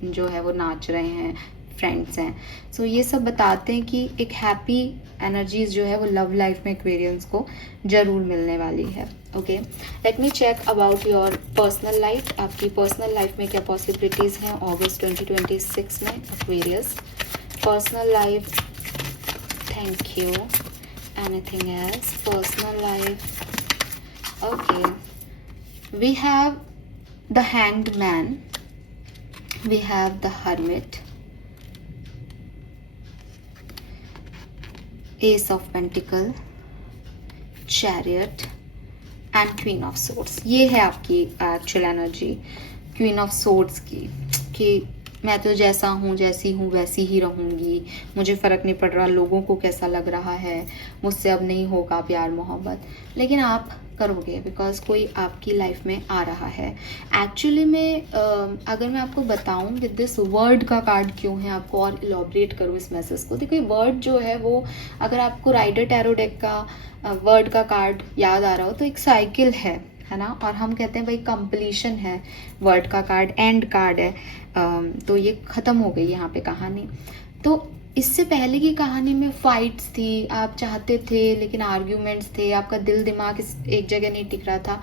जो है वो नाच रहे हैं, फ्रेंड्स हैं। सो ये सब बताते हैं कि एक हैप्पी एनर्जीज जो है वो लव लाइफ में एक्वेरियंस को जरूर मिलने वाली है। Okay, let me check about your personal life. आपकी पर्सनल लाइफ में क्या पॉसिबिलिटीज़ हैं अगस्त 2026 में Aquarius? Personal life, thank you. Anything else? Personal life, okay, we have the hanged man, we have the hermit, ace of pentacle, chariot and queen of swords. ये है आपकी actual energy queen of swords की, कि मैं तो जैसा हूँ, जैसी हूँ वैसी ही रहूँगी, मुझे फ़र्क नहीं पड़ रहा लोगों को कैसा लग रहा है, मुझसे अब नहीं होगा प्यार मोहब्बत। लेकिन आप करोगे बिकॉज कोई आपकी लाइफ में आ रहा है। एक्चुअली में अगर मैं आपको बताऊं विद दिस वर्ड का कार्ड क्यों है, आपको और इलॉबरेट करूँ इस मैसेज को। देखो ये वर्ड जो है वो, अगर आपको राइडर टैरो डेक का वर्ड का कार्ड याद आ रहा हो तो एक साइकिल है ना, और हम कहते हैं भाई कंप्लीशन है, वर्ड का कार्ड एंड कार्ड है। तो ये ख़त्म हो गई यहाँ पे कहानी। तो इससे पहले की कहानी में फाइट्स थी, आप चाहते थे लेकिन आर्ग्यूमेंट्स थे, आपका दिल दिमाग एक जगह नहीं टिक रहा था।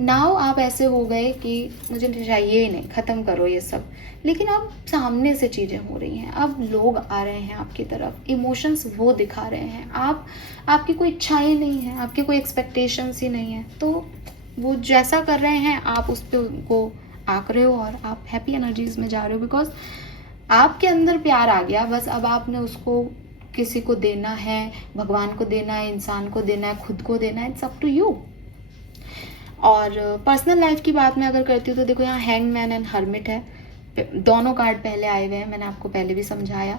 नाउ आप ऐसे हो गए कि मुझे चाहिए ही नहीं, ख़त्म करो ये सब। लेकिन अब सामने से चीज़ें हो रही हैं, अब लोग आ रहे हैं आपकी तरफ, इमोशंस वो दिखा रहे हैं, आपकी कोई इच्छाएं नहीं है, आपके कोई एक्सपेक्टेशंस ही नहीं है। तो वो जैसा कर रहे हैं आप उस पर उनको आंक रहे हो और आप हैप्पी एनर्जीज में जा रहे हो, बिकॉज आपके अंदर प्यार आ गया। बस अब आपने उसको किसी को देना है, भगवान को देना है, इंसान को देना है, खुद को देना है, इट्स अप टू यू। और पर्सनल लाइफ की बात मैं अगर करती हूँ तो देखो यहाँ हैंगमैन एंड हर्मिट है, दोनों कार्ड पहले आए हुए हैं, मैंने आपको पहले भी समझाया।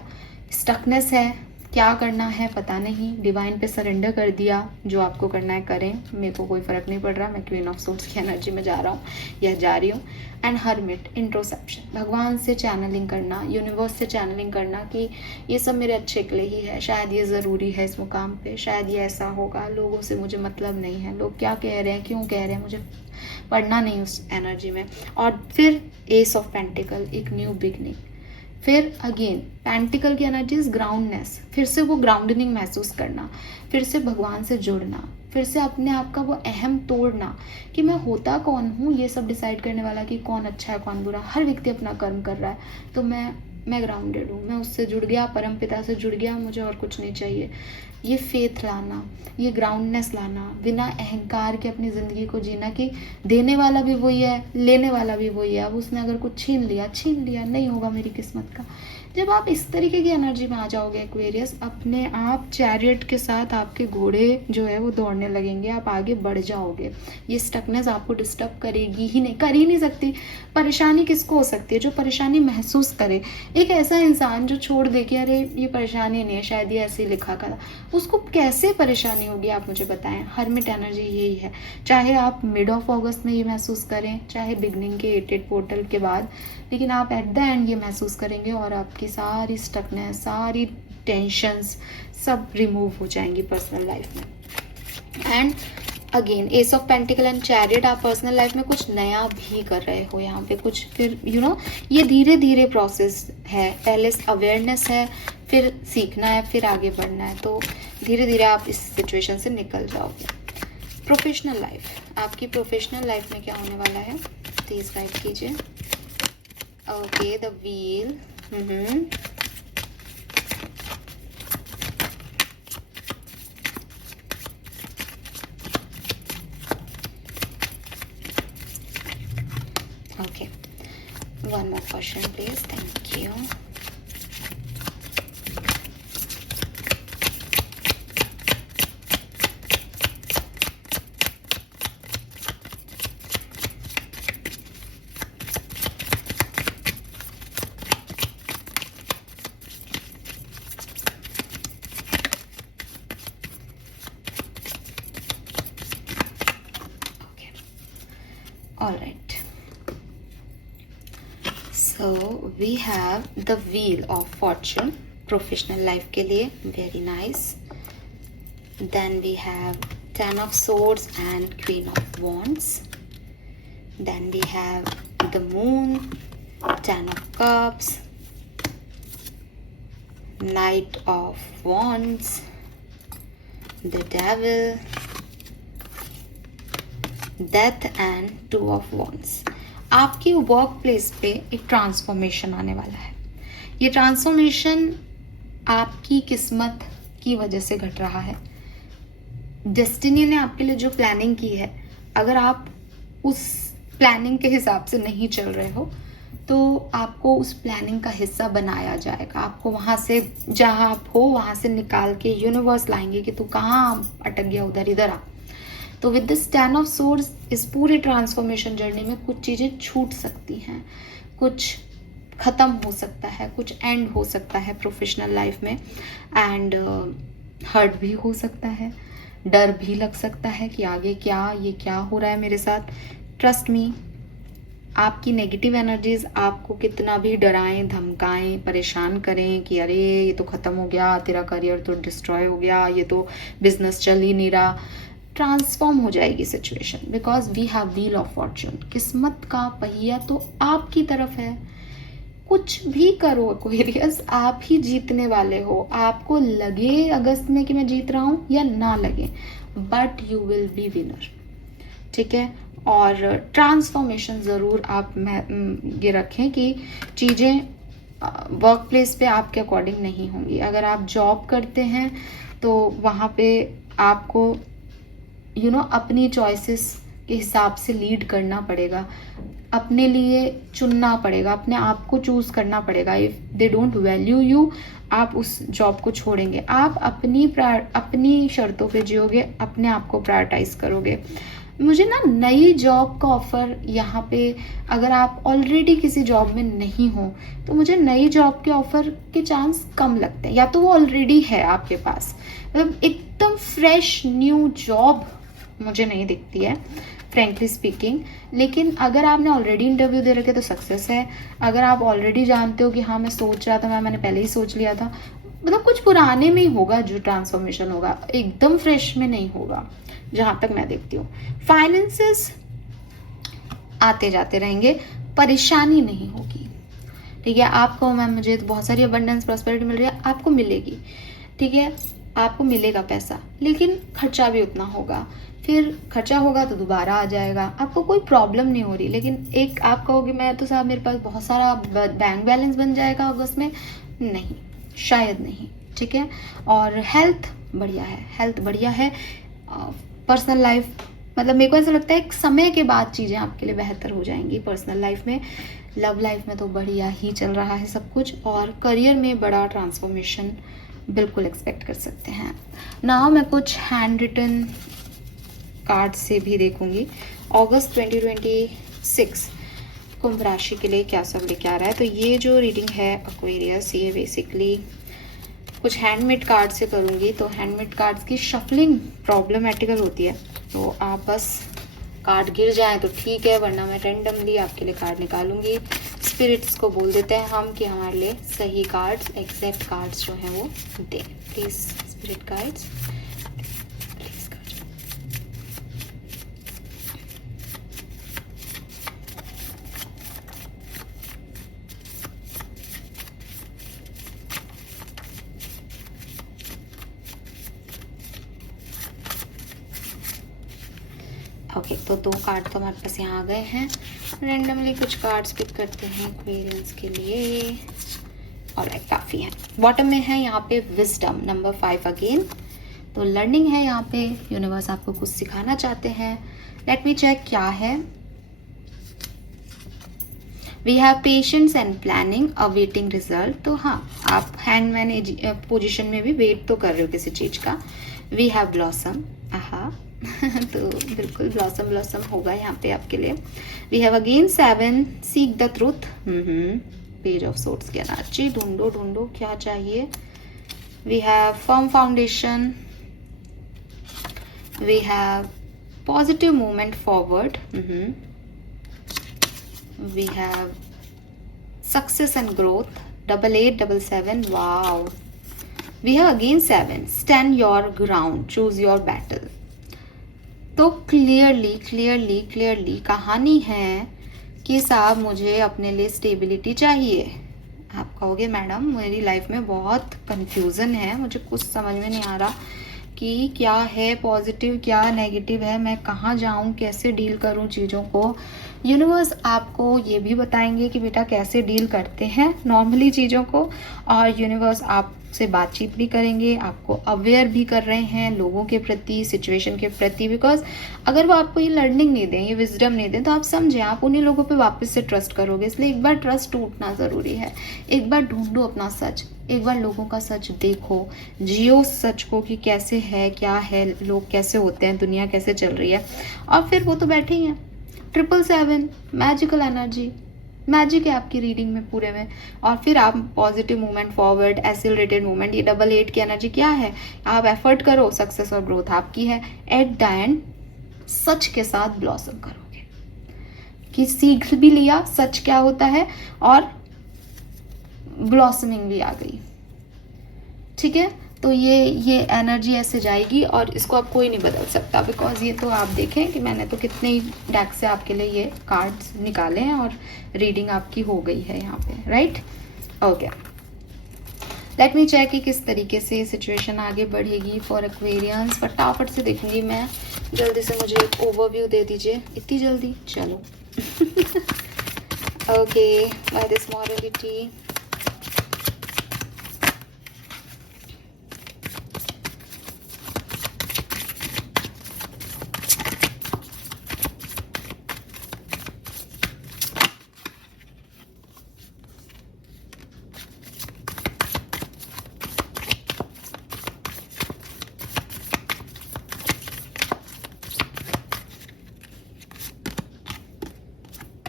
स्टकनेस है, क्या करना है पता नहीं, डिवाइन पे सरेंडर कर दिया, जो आपको करना है करें, मेरे को कोई फ़र्क नहीं पड़ रहा, मैं क्वीन ऑफ सोर्ड्स की एनर्जी में जा रहा हूँ या जा रही हूँ। एंड हर्मिट, इंट्रोसेप्शन, भगवान से चैनलिंग करना, यूनिवर्स से चैनलिंग करना कि ये सब मेरे अच्छे के लिए ही है, शायद ये ज़रूरी है इस मुकाम पे, शायद ये ऐसा होगा, लोगों से मुझे मतलब नहीं है, लोग क्या कह रहे हैं, क्यों कह रहे हैं, मुझे पढ़ना नहीं उस एनर्जी में। और फिर एस ऑफ पेंटिकल, एक न्यू बिगनिंग। फिर अगेन पेंटिकल की एनर्जीज ग्राउंडनेस, फिर से वो ग्राउंडनिंग महसूस करना, फिर से भगवान से जुड़ना, फिर से अपने आप का वो अहम तोड़ना कि मैं होता कौन हूँ, ये सब डिसाइड करने वाला कि कौन अच्छा है कौन बुरा, हर व्यक्ति अपना कर्म कर रहा है, तो मैं ग्राउंडेड हूँ, मैं उससे जुड़ गया, परम पिता से जुड़ गया, मुझे और कुछ नहीं चाहिए। ये फेथ लाना, ये ग्राउंडनेस लाना, बिना अहंकार के अपनी ज़िंदगी को जीना कि देने वाला भी वही है, लेने वाला भी वही है, अब उसने अगर कुछ छीन लिया, नहीं होगा मेरी किस्मत का। जब आप इस तरीके की एनर्जी में आ जाओगे एक्वेरियस, अपने आप चैरियट के साथ आपके घोड़े जो है वो दौड़ने लगेंगे, आप आगे बढ़ जाओगे। ये स्टकनेस आपको डिस्टर्ब करेगी ही नहीं, कर ही नहीं सकती। परेशानी किसको हो सकती है? जो परेशानी महसूस करे। एक ऐसा इंसान जो छोड़ दे कि अरे ये परेशानी नहीं है, शायद ये ऐसे ही लिखा करा, उसको कैसे परेशानी होगी आप मुझे बताएं। हर्मिट एनर्जी यही है, चाहे आप मिड ऑफ अगस्त में ये महसूस करें, चाहे बिगनिंग के 8 पोर्टल के बाद, लेकिन आप एट द एंड ये महसूस करेंगे और आपकी सारी स्टकनेस, सारी टेंशन्स सब रिमूव हो जाएंगी पर्सनल लाइफ में। And again S of pentacle and chariot, आप पर्सनल लाइफ में कुछ नया भी कर रहे हो यहाँ पे, कुछ फिर ये धीरे धीरे प्रोसेस है। पहले अवेयरनेस है, फिर सीखना है, फिर आगे बढ़ना है, तो धीरे धीरे आप इस सिचुएशन से निकल जाओगे। प्रोफेशनल लाइफ, आपकी प्रोफेशनल लाइफ में क्या होने वाला है, प्लीज गाइड कीजिए। Okay, the wheel, okay, one more question please, thank you. All right, so we have the wheel of fortune professional life के लिए, very nice. Then we have 10 of swords and queen of wands. Then we have the moon, 10 of cups, knight of wands, the devil, death and 2 of wands. आपकी work place पे एक transformation आने वाला है। ये transformation आपकी किस्मत की वजह से घट रहा है। डेस्टिनी ने आपके लिए जो प्लानिंग की है, अगर आप उस प्लानिंग के हिसाब से नहीं चल रहे हो तो आपको उस प्लानिंग का हिस्सा बनाया जाएगा। आपको वहाँ से, जहाँ आप हो वहाँ से निकाल के यूनिवर्स लाएंगे कि तू कहाँ अटक गया, उधर इधर आ। तो विद दिस 10 ऑफ सोर्ड्स, इस पूरे ट्रांसफॉर्मेशन जर्नी में कुछ चीज़ें छूट सकती हैं, कुछ ख़त्म हो सकता है, कुछ एंड हो सकता है प्रोफेशनल लाइफ में, एंड हर्ट भी हो सकता है, डर भी लग सकता है कि आगे ये क्या हो रहा है मेरे साथ। ट्रस्ट मी, आपकी नेगेटिव एनर्जीज आपको कितना भी डराएं, धमकाएं, परेशान करें कि अरे ये तो ख़त्म हो गया, तेरा करियर तो डिस्ट्रॉय हो गया, ये तो बिजनेस चल ही नहीं रहा, ट्रांसफॉर्म हो जाएगी situation, because we have wheel of fortune. किस्मत का पहिया तो आपकी तरफ है। कुछ भी करो एक्वेरियस, आप ही जीतने वाले हो। आपको लगे अगस्त में कि मैं जीत रहा हूँ या ना लगे, but you will be winner. ठीक है, और ट्रांसफॉर्मेशन ज़रूर आप ये रखें कि चीज़ें वर्क प्लेस पे आपके अकॉर्डिंग नहीं होंगी। अगर आप जॉब करते हैं तो वहाँ पे आपको अपनी चॉइसेस के हिसाब से लीड करना पड़ेगा, अपने लिए चुनना पड़ेगा, अपने आप को चूज करना पड़ेगा। If they don't value you, आप उस जॉब को छोड़ेंगे। आप अपनी शर्तों पे जियोगे, अपने आप को प्रायोरिटाइज करोगे। मुझे ना नई जॉब का ऑफर यहाँ पे, अगर आप ऑलरेडी किसी जॉब में नहीं हो तो मुझे नई जॉब के ऑफर के चांस कम लगते हैं, या तो वो ऑलरेडी है आपके पास। मतलब एकदम फ्रेश न्यू जॉब मुझे नहीं दिखती है फ्रेंकली स्पीकिंग। लेकिन अगर आपने ऑलरेडी इंटरव्यू दे रखे तो सक्सेस है। अगर आप ऑलरेडी जानते हो कि हाँ मैं सोच रहा था, मैंने पहले ही सोच लिया था, मतलब कुछ पुराने में ही होगा जो ट्रांसफॉर्मेशन होगा, एकदम फ्रेश में नहीं होगा जहां तक मैं देखती हूँ। फाइनेंसेस आते जाते रहेंगे, परेशानी नहीं होगी। ठीक है, आपको मैम मुझे तो बहुत सारी अबंडेंस प्रॉस्पेरिटी मिल रही है, आपको मिलेगी। ठीक है, आपको मिलेगा पैसा, लेकिन खर्चा भी उतना होगा। फिर खर्चा होगा तो दोबारा आ जाएगा, आपको कोई प्रॉब्लम नहीं हो रही। लेकिन एक आप कहोगे मैं तो साहब मेरे पास बहुत सारा बैंक बैलेंस बन जाएगा अगस्त में, नहीं, शायद नहीं। ठीक है, और हेल्थ बढ़िया है, हेल्थ बढ़िया है। पर्सनल लाइफ, मतलब मेरे को ऐसा लगता है एक समय के बाद चीज़ें आपके लिए बेहतर हो जाएंगी पर्सनल लाइफ में। लव लाइफ में तो बढ़िया ही चल रहा है सब कुछ, और करियर में बड़ा ट्रांसफॉर्मेशन बिल्कुल एक्सपेक्ट कर सकते हैं। नाउ मैं कुछ हैंड रिटन कार्ड से भी देखूंगी अगस्त 2026 कुंभ राशि के लिए क्या सब लेके आ रहा है। तो ये जो रीडिंग है एक्वेरियस, ये बेसिकली कुछ हैंडमेड कार्ड से करूंगी। तो हैंडमेड कार्ड्स की शफलिंग प्रॉब्लमेटिकल होती है, तो आप बस कार्ड गिर जाए तो ठीक है, वरना मैं रैंडमली आपके लिए कार्ड निकालूंगी। स्पिरिट्स को बोल देते हैं हम कि हमारे लिए सही कार्ड्स, एग्जैक्ट कार्ड्स जो हैं वो दें। Please spirit guides, please guide. Okay, तो 2 कार्ड तो हमारे पास यहाँ आ गए हैं। रैंडमली कुछ कार्ड्स पिक करते हैं एक्वेरियंस के लिए, और काफ़ी है। बॉटम में है यहाँ पे विजडम नंबर 5 अगेन, तो लर्निंग है यहाँ पे। यूनिवर्स आपको कुछ सिखाना चाहते हैं। लेट मी चेक क्या है। We have patience and planning awaiting result. तो हाँ, आप हैंडमैन पोजिशन में भी वेट तो कर रहे हो किसी चीज़ का। वी हैव ब्लॉसम, आहा तो बिल्कुल ब्लॉसम होगा यहाँ पे आपके लिए। We have again 7 seek the truth. Page of swords की एनर्जी, ढूंढो क्या चाहिए। We have firm foundation, we have positive movement forward, we have success and growth, 8877, wow. We have again 7 stand your ground, choose your battle. तो clearly कहानी है कि साहब मुझे अपने लिए स्टेबिलिटी चाहिए। आप कहोगे मैडम मेरी लाइफ में बहुत कंफ्यूजन है, मुझे कुछ समझ में नहीं आ रहा कि क्या है पॉजिटिव, क्या नेगेटिव है, मैं कहाँ जाऊँ, कैसे डील करूँ चीज़ों को। यूनिवर्स आपको ये भी बताएंगे कि बेटा कैसे डील करते हैं नॉर्मली चीज़ों को, और यूनिवर्स आपसे बातचीत भी करेंगे, आपको अवेयर भी कर रहे हैं लोगों के प्रति, सिचुएशन के प्रति। बिकॉज अगर वो आपको ये लर्निंग नहीं दें, ये विजडम नहीं दें, तो आप समझें आप उन्हीं लोगों पे वापस से ट्रस्ट करोगे। इसलिए एक बार ट्रस्ट टूटना ज़रूरी है। एक बार ढूंढो अपना सच, एक बार लोगों का सच देखो, जियो सच को कि कैसे है, क्या है, लोग कैसे होते हैं, दुनिया कैसे चल रही है। और फिर वो तो बैठे ही हैं। 777 मैजिकल एनर्जी, मैजिक है आपकी रीडिंग में पूरे में। और फिर आप positive movement, forward, accelerated movement, ये 88 की एनर्जी क्या है, आप एफर्ट करो, सक्सेस और ग्रोथ आपकी है। एट द एंड सच के साथ ब्लॉसम करोगे कि सीख भी लिया सच क्या होता है और ब्लॉसमिंग भी आ गई। ठीक है, तो ये एनर्जी ऐसे जाएगी और इसको आप कोई नहीं बदल सकता। बिकॉज ये तो आप देखें कि मैंने तो कितने ही डेक से आपके लिए ये कार्ड्स निकाले हैं और रीडिंग आपकी हो गई है यहाँ पे, right. Okay, let me check कि किस तरीके से सिचुएशन आगे बढ़ेगी फॉर एक्वेरियंस। फटाफट से देखूंगी मैं, जल्दी से मुझे एक ओवरव्यू दे दीजिए। इतनी जल्दी, चलो। Okay, by this morality,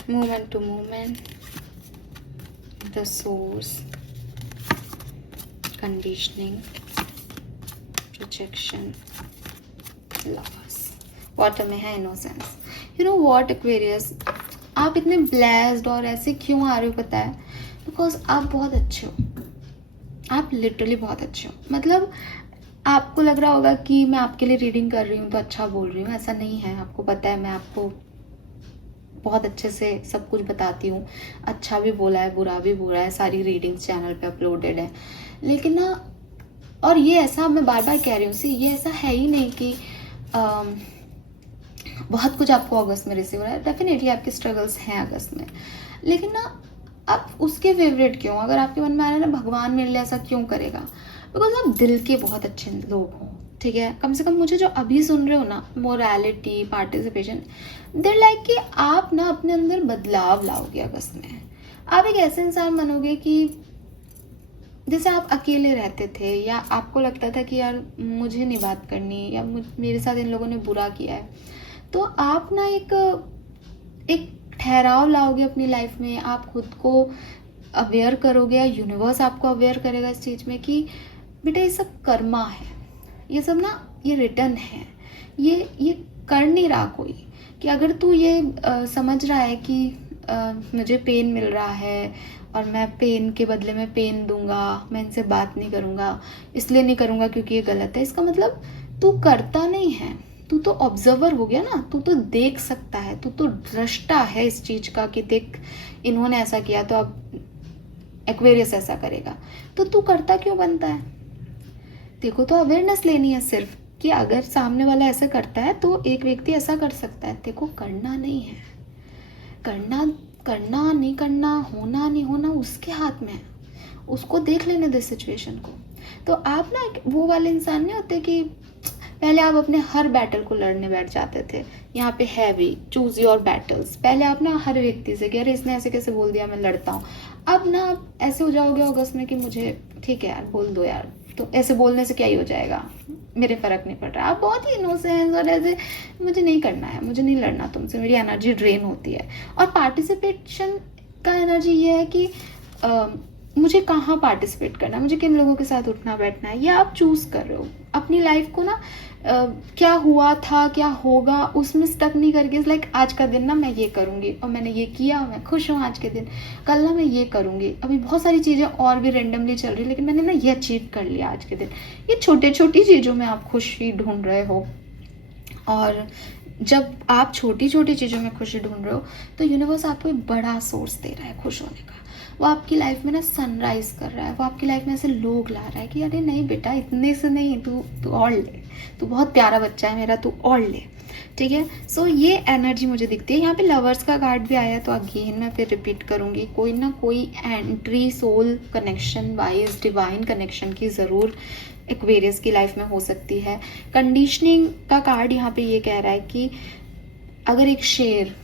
movement to movement, the source, conditioning, projection, lovers, water में है innocence। You know what Aquarius, आप इतने blessed और ऐसे क्यों आ रहे हो पता है? Because आप बहुत अच्छे हो, आप लिटरली बहुत अच्छे हो। मतलब आपको लग रहा होगा कि मैं आपके लिए रीडिंग कर रही हूँ तो अच्छा बोल रही हूँ, ऐसा नहीं है। आपको पता है मैं आपको बहुत अच्छे से सब कुछ बताती हूँ, अच्छा भी बोला है, बुरा भी बोला है, सारी रीडिंग्स चैनल पे अपलोडेड है। लेकिन ना, और ये ऐसा मैं बार बार कह रही हूँ, ये ऐसा है ही नहीं कि बहुत कुछ आपको अगस्त में रिसीव हो रहा है। डेफिनेटली आपके स्ट्रगल्स हैं अगस्त में, लेकिन ना आप उसके फेवरेट क्यों? अगर आपके मन में आ रहा है ना भगवान मेरे लिए ऐसा क्यों करेगा, बिकॉज आप दिल के बहुत अच्छे लोग हो। ठीक है, कम से कम मुझे जो अभी सुन रहे हो ना, मोरालिटी, पार्टिसिपेशन, देर लाइक कि आप ना अपने अंदर बदलाव लाओगे अगस्त में। आप एक ऐसे इंसान बनोगे कि जैसे आप अकेले रहते थे, या आपको लगता था कि यार मुझे नहीं बात करनी, या मेरे साथ इन लोगों ने बुरा किया है, तो आप ना एक ठहराव लाओगे अपनी लाइफ में। आप खुद को अवेयर करोगे, या यूनिवर्स आपको अवेयर करेगा इस चीज़ में कि बेटा ये सब कर्मा है, ये सब ना ये रिटर्न है, ये कर नहीं रहा कोई। कि अगर तू ये समझ रहा है कि मुझे पेन मिल रहा है और मैं पेन के बदले में पेन दूंगा, मैं इनसे बात नहीं करूँगा, इसलिए नहीं करूँगा क्योंकि ये गलत है, इसका मतलब तू करता नहीं है, तू तो ऑब्जर्वर हो गया ना। तू तो देख सकता है, तू तो दृष्टा है इस चीज़ का कि देख इन्होंने ऐसा किया तो अब एक्वेरियस ऐसा करेगा। तो तू करता क्यों बनता है? देखो, तो अवेयरनेस लेनी है सिर्फ कि अगर सामने वाला ऐसा करता है तो एक व्यक्ति ऐसा कर सकता है। देखो, करना नहीं है, करना नहीं करना, होना नहीं होना उसके हाथ में है, उसको देख लेने दे सिचुएशन को। तो आप ना वो वाले इंसान नहीं होते कि पहले आप अपने हर बैटल को लड़ने बैठ जाते थे। यहाँ पे है भी चूज योर बैटल्स। पहले आप ना हर व्यक्ति से कि अरे इसने ऐसे कैसे बोल दिया, मैं लड़ता हूँ। अब ना आप ऐसे हो जाओगे अगस्त में कि मुझे ठीक है यार, बोल दो यार, तो ऐसे बोलने से क्या ही हो जाएगा, मेरे फर्क नहीं पड़ रहा। आप बहुत ही इनोसेंस और ऐसे मुझे नहीं करना है, मुझे नहीं लड़ना तुमसे, मेरी एनर्जी ड्रेन होती है। और पार्टिसिपेशन का एनर्जी ये है कि मुझे कहाँ पार्टिसिपेट करना है, मुझे किन लोगों के साथ उठना बैठना है, ये आप चूज कर रहे हो अपनी लाइफ को ना। क्या हुआ था, क्या होगा, उसमें स्टक नहीं करके लाइक आज का दिन ना मैं ये करूँगी और मैंने ये किया, मैं खुश हूँ आज के दिन, कल ना मैं ये करूँगी। अभी बहुत सारी चीज़ें और भी रेंडमली चल रही, लेकिन मैंने ना ये अचीव कर लिया आज के दिन। ये छोटे छोटी चीज़ों में आप खुशी ढूंढ रहे हो, और जब आप छोटी छोटी चीज़ों में खुशी ढूंढ रहे हो तो यूनिवर्स आपको एक बड़ा सोर्स दे रहा है खुश होने का। वो आपकी लाइफ में ना सनराइज कर रहा है, वो आपकी लाइफ में ऐसे लोग ला रहा है कि अरे नहीं बेटा इतने से नहीं, तू और ले, तू बहुत प्यारा बच्चा है मेरा, तू और ले, ठीक है। सो ये एनर्जी मुझे दिखती है। यहाँ पे लवर्स का कार्ड भी आया, तो अगेन मैं फिर रिपीट करूँगी, कोई ना कोई entry soul connection wise divine connection की ज़रूर एक्वेरियस की लाइफ में हो सकती है। कंडीशनिंग का कार्ड यहाँ पे ये कह रहा है कि अगर एक शेर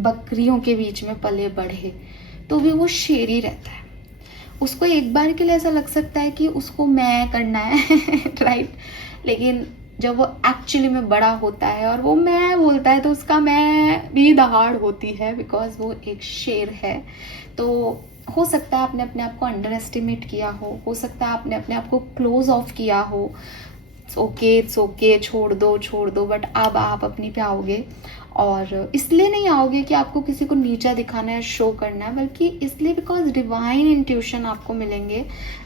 बकरियों के बीच में पले बढ़े तो भी वो शेर ही रहता है। उसको एक बार के लिए ऐसा लग सकता है कि उसको मैं करना है राइट, लेकिन जब वो एक्चुअली में बड़ा होता है और वो मैं बोलता है तो उसका मैं भी दहाड़ होती है, बिकॉज वो एक शेर है। तो हो सकता है आपने अपने आप को अंडर एस्टिमेट किया हो सकता है आपने अपने आप को क्लोज ऑफ किया हो, इट्स ओके, छोड़ दो, बट अब आप अपनी पे आओगे, और इसलिए नहीं आओगे कि आपको किसी को नीचा दिखाना है, शो करना है, बल्कि इसलिए बिकॉज डिवाइन इंट्यूशन आपको मिलेंगे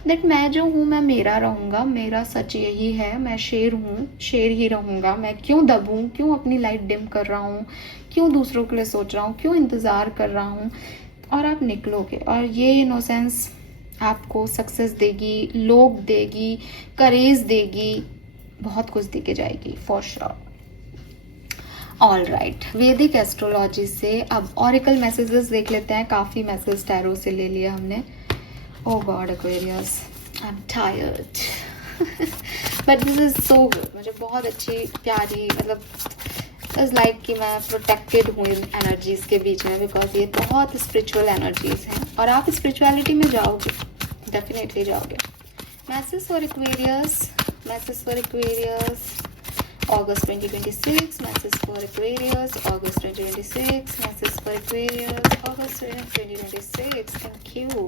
दैट मैं जो हूँ मैं मेरा रहूँगा, मेरा सच यही है, मैं शेर हूँ, शेर ही रहूँगा, मैं क्यों दबूँ, क्यों अपनी लाइट डिम कर रहा हूँ, क्यों दूसरों के लिए सोच रहा हूँ, क्यों इंतज़ार कर रहा हूँ। और आप निकलोगे, और ये इनोसेंस आपको सक्सेस देगी, लोग देगी, करेज देगी, बहुत कुछ देके जाएगी फॉर श्योर। ऑल राइट, वैदिक एस्ट्रोलॉजी से अब ऑरिकल मैसेजेस देख लेते हैं। काफ़ी मैसेज टैरो से ले लिए हमने। Oh God Aquarius, I am tired but this is so good. मुझे बहुत अच्छी प्यारी, मतलब इट्स लाइक कि मैं प्रोटेक्टेड हूँ इन एनर्जीज के बीच में, बिकॉज ये बहुत स्पिरिचुअल एनर्जीज हैं और आप स्पिरिचुअलिटी में जाओगे, डेफिनेटली जाओगे। Message for Aquarius, message for Aquarius August 2026, message for Aquarius, August 2026, message for Aquarius, August 2026, thank you.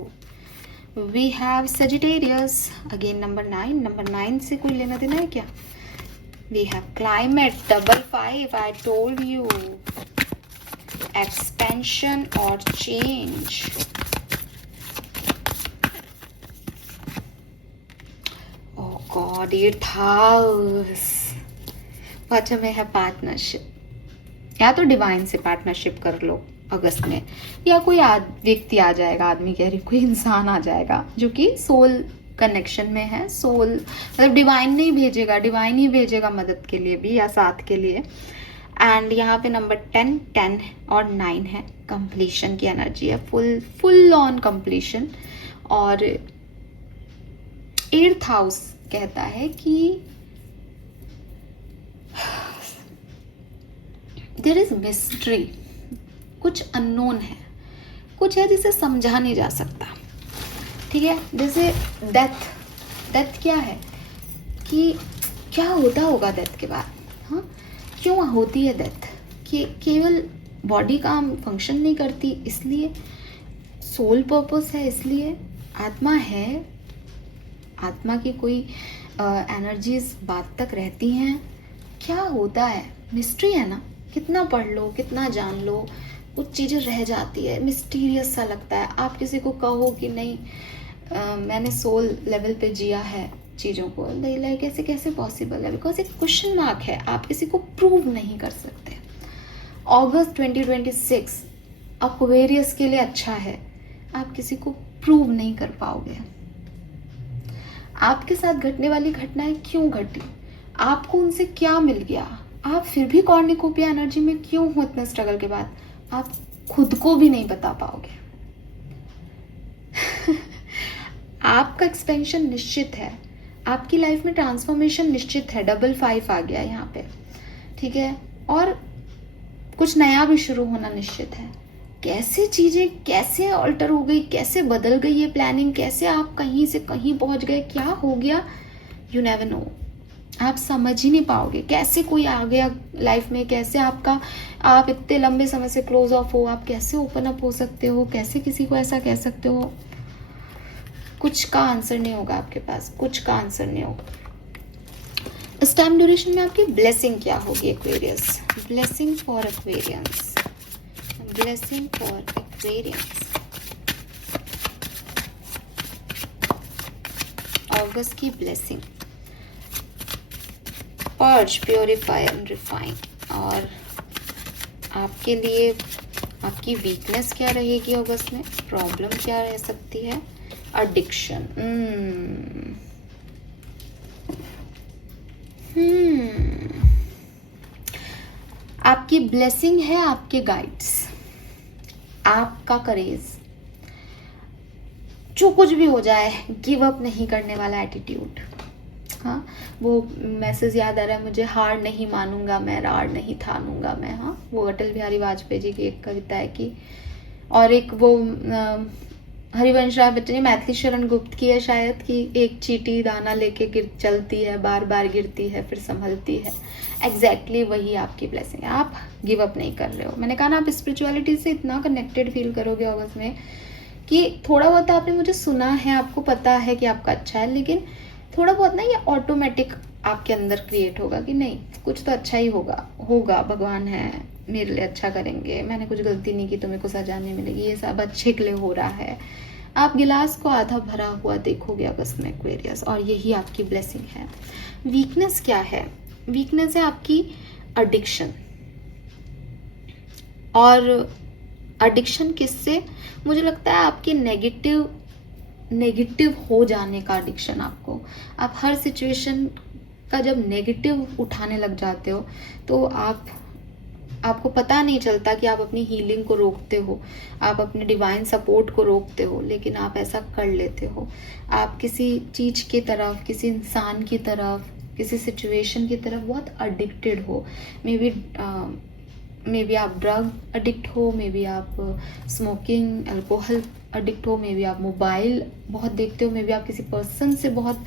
We have Sagittarius, again number 9 से कोई लेना देना है क्या? We have climate, 555, I told you, expansion or change. Oh God, 8th house. अच्छा में है partnership, या तो डिवाइन से पार्टनरशिप कर लो अगस्त में, या कोई व्यक्ति आ जाएगा, आदमी कह रही, कोई इंसान आ जाएगा जो कि सोल कनेक्शन में है। सोल मतलब डिवाइन नहीं भेजेगा, डिवाइन ही भेजेगा मदद के लिए भी या साथ के लिए। एंड यहाँ पे नंबर 10 और 9 है, कंप्लीशन की एनर्जी है, फुल ऑन कंप्लीशन। और 8th हाउस कहता है कि देयर इज मिस्ट्री, कुछ अननोन है, कुछ है जिसे समझा नहीं जा सकता, ठीक है। जैसे डेथ क्या है, कि क्या होता होगा डेथ के बाद, हाँ क्यों होती है डेथ, कि केवल बॉडी का फंक्शन नहीं करती इसलिए, सोल पर्पस है इसलिए, आत्मा है, आत्मा की कोई एनर्जीज बात तक रहती हैं, क्या होता है, मिस्ट्री है ना। कितना पढ़ लो, कितना जान लो, कुछ चीज़ें रह जाती है, मिस्टीरियस सा लगता है। आप किसी को कहो कि नहीं मैंने सोल लेवल पे जिया है चीज़ों को, लाइक ऐसे कैसे पॉसिबल है, बिकॉज एक क्वेश्चन मार्क है, आप किसी को प्रूव नहीं कर सकते। अगस्त 2026 एक्वेरियस के लिए अच्छा है, आप किसी को प्रूव नहीं कर पाओगे। आपके साथ घटने वाली घटनाएं क्यों घटी, आपको उनसे क्या मिल गया, आप फिर भी कॉर्निकोपिया एनर्जी में क्यों हो इतने स्ट्रगल के बाद, आप खुद को भी नहीं बता पाओगे। आपका एक्सपेंशन निश्चित है, आपकी लाइफ में ट्रांसफॉर्मेशन निश्चित है, 555 आ गया यहाँ पे, ठीक है। और कुछ नया भी शुरू होना निश्चित है। कैसे चीजें कैसे अल्टर हो गई, कैसे बदल गई ये प्लानिंग, कैसे आप कहीं से कहीं पहुंच गए, क्या हो गया, यू नेवर नो, आप समझ ही नहीं पाओगे। कैसे कोई आ गया लाइफ में, कैसे आप इतने लंबे समय से क्लोज ऑफ हो, आप कैसे ओपन अप हो सकते हो, कैसे किसी को ऐसा कह सकते हो, कुछ का आंसर नहीं होगा आपके पास, कुछ का आंसर नहीं होगा। इस टाइम ड्यूरेशन में आपकी ब्लेसिंग क्या होगी Aquarius, blessing for Aquarians, blessing for Aquarians August की blessing, purge, purify and refine. और आपके लिए आपकी वीकनेस क्या रहेगी अगस्त में, प्रॉब्लम क्या रह सकती है, एडिक्शन। आपकी ब्लेसिंग है आपके गाइड्स, आपका करेज, जो कुछ भी हो जाए गिव अप नहीं करने वाला एटीट्यूड। हाँ, वो मैसेज याद आ रहा है मुझे, हार नहीं मानूंगा मैं, रार नहीं ठानूंगा मैं। हाँ, वो अटल बिहारी वाजपेयी जी की एक कविता है कि, और एक वो हरिवंश राय बच्चन ने, मैथिली शरण गुप्त की है शायद, कि एक चींटी दाना लेके गिर चलती है, बार बार गिरती है फिर संभलती है। एग्जैक्टली वही आपकी ब्लेसिंग है, आप गिव अप नहीं कर रहे हो। मैंने कहा ना, आप स्पिरिचुअलिटी से इतना कनेक्टेड फील करोगे अगस्त में कि थोड़ा बहुत आपने मुझे सुना है, आपको पता है कि आपका अच्छा है, लेकिन थोड़ा बहुत ना ये ऑटोमेटिक आपके अंदर क्रिएट होगा कि नहीं, कुछ तो अच्छा ही होगा, भगवान है मेरे लिए अच्छा करेंगे, मैंने कुछ गलती नहीं की तो मेरे को सजा नहीं मिलेगी, ये सब अच्छे के लिए हो रहा है। आप गिलास को आधा भरा हुआ देखोगे अगस्त में एक्वेरियस, और यही आपकी ब्लेसिंग है। वीकनेस क्या है, वीकनेस है आपकी एडिक्शन। और एडिक्शन किससे, मुझे लगता है आपके नेगेटिव हो जाने का एडिक्शन। आप हर सिचुएशन का जब नेगेटिव उठाने लग जाते हो तो आपको पता नहीं चलता कि आप अपनी हीलिंग को रोकते हो, आप अपने डिवाइन सपोर्ट को रोकते हो, लेकिन आप ऐसा कर लेते हो। आप किसी चीज की तरफ, किसी इंसान की तरफ, किसी सिचुएशन की तरफ बहुत एडिक्टेड हो। मे बी आप ड्रग एडिक्ट हो, मे बी आप स्मोकिंग अल्कोहल एडिक्ट हो, मे बी आप मोबाइल बहुत देखते हो, मे बी आप किसी पर्सन से बहुत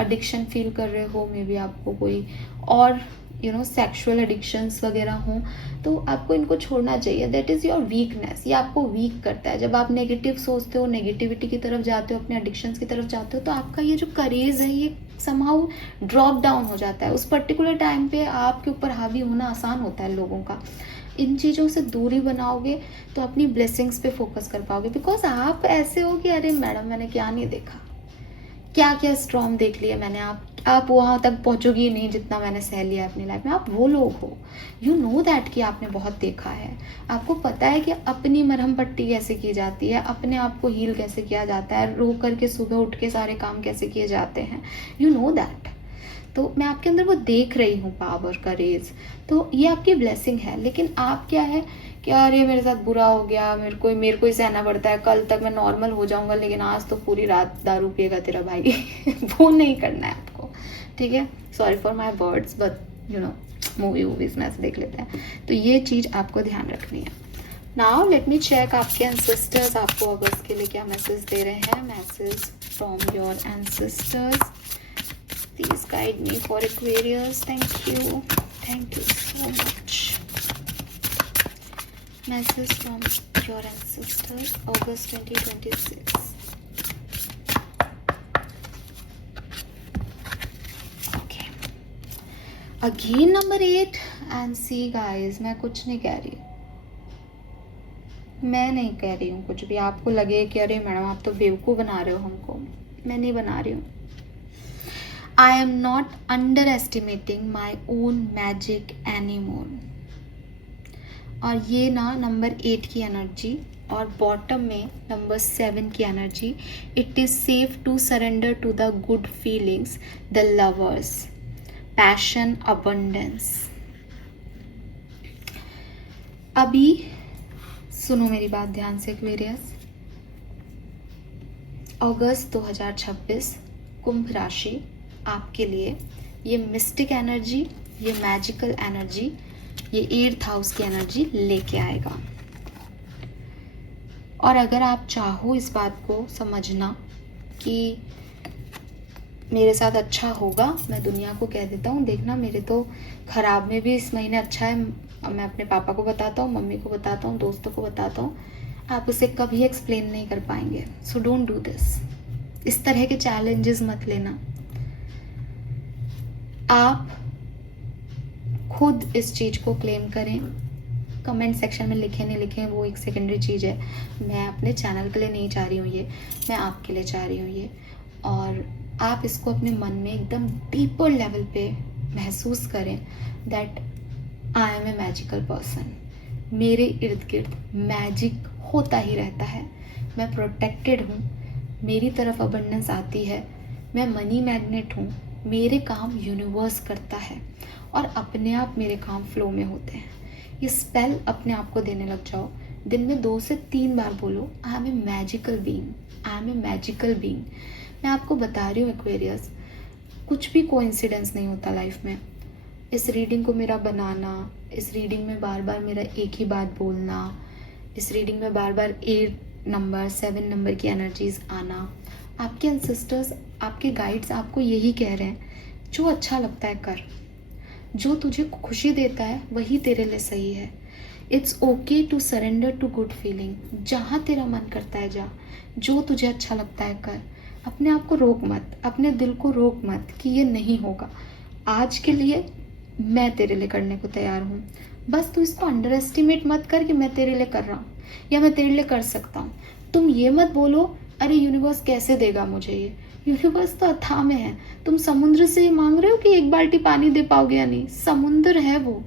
एडिक्शन फील कर रहे हो, मे बी आपको कोई और सेक्सुअल एडिक्शंस वगैरह हों, तो आपको इनको छोड़ना चाहिए। दैट इज़ योर वीकनेस, ये आपको वीक करता है। जब आप नेगेटिव सोचते हो, नेगेटिविटी की तरफ जाते हो, अपने एडिक्शंस की तरफ जाते हो, तो आपका ये जो करेज है ये समहाउ ड्रॉप डाउन हो जाता है। उस पर्टिकुलर टाइम पे आपके ऊपर हावी होना आसान होता है लोगों का। इन चीज़ों से दूरी बनाओगे तो अपनी ब्लेसिंग्स पे फोकस कर पाओगे, बिकॉज आप ऐसे हो कि अरे मैडम मैंने क्या नहीं देखा, क्या क्या स्ट्रॉम देख लिया मैंने। आप वहाँ तक पहुँचोगी ही नहीं जितना मैंने सह लिया अपनी लाइफ में। आप वो लोग हो, यू नो दैट कि आपने बहुत देखा है, आपको पता है कि अपनी मरहम पट्टी कैसे की जाती है, अपने आप को हील कैसे किया जाता है, रो करके सुबह उठ के सारे काम कैसे किए जाते हैं, यू नो दैट। तो मैं आपके अंदर वो देख रही हूँ पावर, करेज, तो ये आपकी ब्लेसिंग है। लेकिन आप क्या है कि अरे मेरे साथ बुरा हो गया, मेरे को ही सहना पड़ता है, कल तक मैं नॉर्मल हो जाऊंगा लेकिन आज तो पूरी रात दारू पिएगा तेरा भाई वो नहीं करना है आपको, ठीक है। Sorry for my words, but movies में ऐसे देख लेते हैं, तो ये चीज़ आपको ध्यान रखनी है। नाउ लेट मी चेक आपके एंसेस्टर्स आपको अगस्त के लिए क्या मैसेज दे रहे हैं। Message from your ancestors, please guide me for Aquarius. Thank you so much. Message from your ancestors, August 2026. Okay. Again number 8 and see guys, मैं कुछ नहीं कह रही, मैं नहीं कह रही हूँ कुछ भी। आपको लगे कि अरे मैडम आप तो बेवकूफ़ बना रहे हो हमको, मैं नहीं बना रही हूँ। I am not underestimating my own magic anymore. और ये ना नंबर 8 की एनर्जी, और बॉटम में नंबर 7 की energy. It is safe to surrender to the good feelings, the lovers, passion, abundance. अभी सुनो मेरी बात ध्यान से एक्वेरियस, अगस्त 2026 कुंभ राशि आपके लिए ये मिस्टिक एनर्जी, ये मैजिकल एनर्जी, ये 8th हाउस की एनर्जी लेके आएगा। और अगर आप चाहो इस बात को समझना कि मेरे साथ अच्छा होगा, मैं दुनिया को कह देता हूँ देखना मेरे तो खराब में भी इस महीने अच्छा है, मैं अपने पापा को बताता हूँ, मम्मी को बताता हूँ, दोस्तों को बताता हूँ, आप उसे कभी एक्सप्लेन नहीं कर पाएंगे। सो डोंट डू दिस, इस तरह के चैलेंजेस मत लेना। आप खुद इस चीज़ को क्लेम करें। कमेंट सेक्शन में लिखें नहीं लिखें वो एक सेकेंडरी चीज़ है, मैं अपने चैनल के लिए नहीं चाह रही हूँ ये, मैं आपके लिए चाह रही हूँ ये। और आप इसको अपने मन में एकदम डीपर लेवल पे महसूस करें that I am a magical person. मेरे इर्द गिर्द मैजिक होता ही रहता है, मैं प्रोटेक्टेड हूँ, मेरी तरफ अबंडेंस आती है, मैं मनी मैग्नेट हूँ, मेरे काम यूनिवर्स करता है और अपने आप मेरे काम फ्लो में होते हैं। ये स्पेल अपने आप को देने लग जाओ, दिन में 2 से 3 बार बोलो, I am a magical being, I am a magical being. मैं आपको बता रही हूँ एक्वेरियस, कुछ भी कोइंसिडेंस नहीं होता लाइफ में। इस रीडिंग को मेरा बनाना, इस रीडिंग में बार बार मेरा एक ही बात बोलना, इस रीडिंग में बार बार 8 नंबर 7 नंबर की एनर्जीज आना, आपके एंसेस्टर्स, आपके गाइड्स आपको यही कह रहे हैं, जो अच्छा लगता है कर, जो तुझे खुशी देता है वही तेरे लिए सही है। It's okay to surrender to good feeling, जहाँ तेरा मन करता है जा, जो तुझे अच्छा लगता है कर। अपने आप को रोक मत, अपने दिल को रोक मत कि ये नहीं होगा, आज के लिए मैं तेरे लिए करने को तैयार हूँ। बस तू इसको अंडर एस्टिमेट मत कर कि मैं तेरे लिए कर रहा हूँ या मैं तेरे लिए कर सकता हूँ। तुम ये मत बोलो अरे यूनिवर्स कैसे देगा मुझे ये, यूनिवर्स तो अथाह में है। तुम समुद्र से ये मांग रहे हो कि 1 बाल्टी पानी दे पाओगे या नहीं, समुद्र है वो,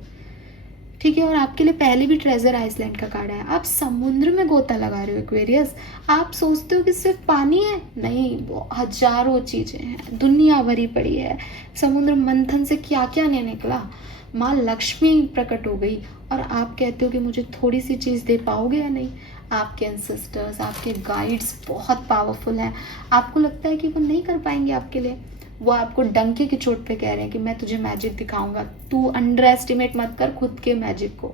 ठीक है। और आपके लिए पहले भी ट्रेजर आइसलैंड का कार्ड है, आप समुद्र में गोता लगा रहे हो एक्वेरियस। आप सोचते हो कि सिर्फ पानी है, नहीं, वो हजारों चीजें हैं, दुनिया भरी पड़ी है। समुद्र मंथन से क्या क्या नहीं निकला, माँ लक्ष्मी प्रकट हो गई और आप कहते हो कि मुझे थोड़ी सी चीज दे पाओगे या नहीं। आपके एंसेस्टर्स, आपके गाइड्स बहुत पावरफुल हैं, आपको लगता है कि वो नहीं कर पाएंगे आपके लिए, वो आपको डंके की चोट पे कह रहे हैं कि मैं तुझे मैजिक दिखाऊंगा। तू अंडर एस्टिमेट मत कर खुद के मैजिक को।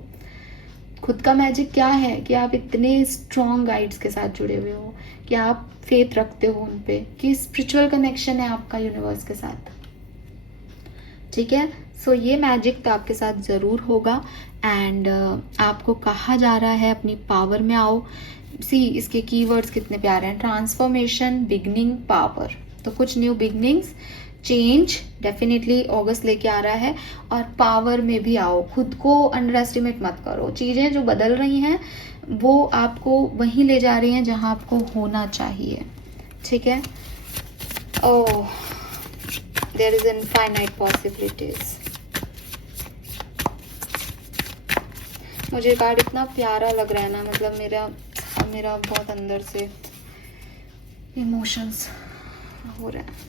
खुद का मैजिक क्या है कि आप इतने स्ट्रॉन्ग गाइड्स के साथ जुड़े हुए हो, कि आप फेथ रखते हो उन पे, कि स्पिरिचुअल कनेक्शन है आपका यूनिवर्स के साथ, ठीक है। सो ये मैजिक तो आपके साथ ज़रूर होगा एंड आपको कहा जा रहा है अपनी पावर में आओ। सी इसके कीवर्ड्स कितने प्यारे हैं, ट्रांसफॉर्मेशन, बिगनिंग, पावर। तो कुछ न्यू बिगनिंग्स, चेंज डेफिनेटली अगस्त लेके आ रहा है और पावर में भी आओ। खुद को अंडर एस्टिमेट मत करो, चीज़ें जो बदल रही हैं वो आपको वहीं ले जा रही हैं जहां आपको होना चाहिए, ठीक है। ओह, देयर इज इनफाइनाइट पॉसिबिलिटीज। मुझे कार्ड इतना प्यारा लग रहा है ना, मतलब मेरा बहुत अंदर से इमोशंस हो रहा है।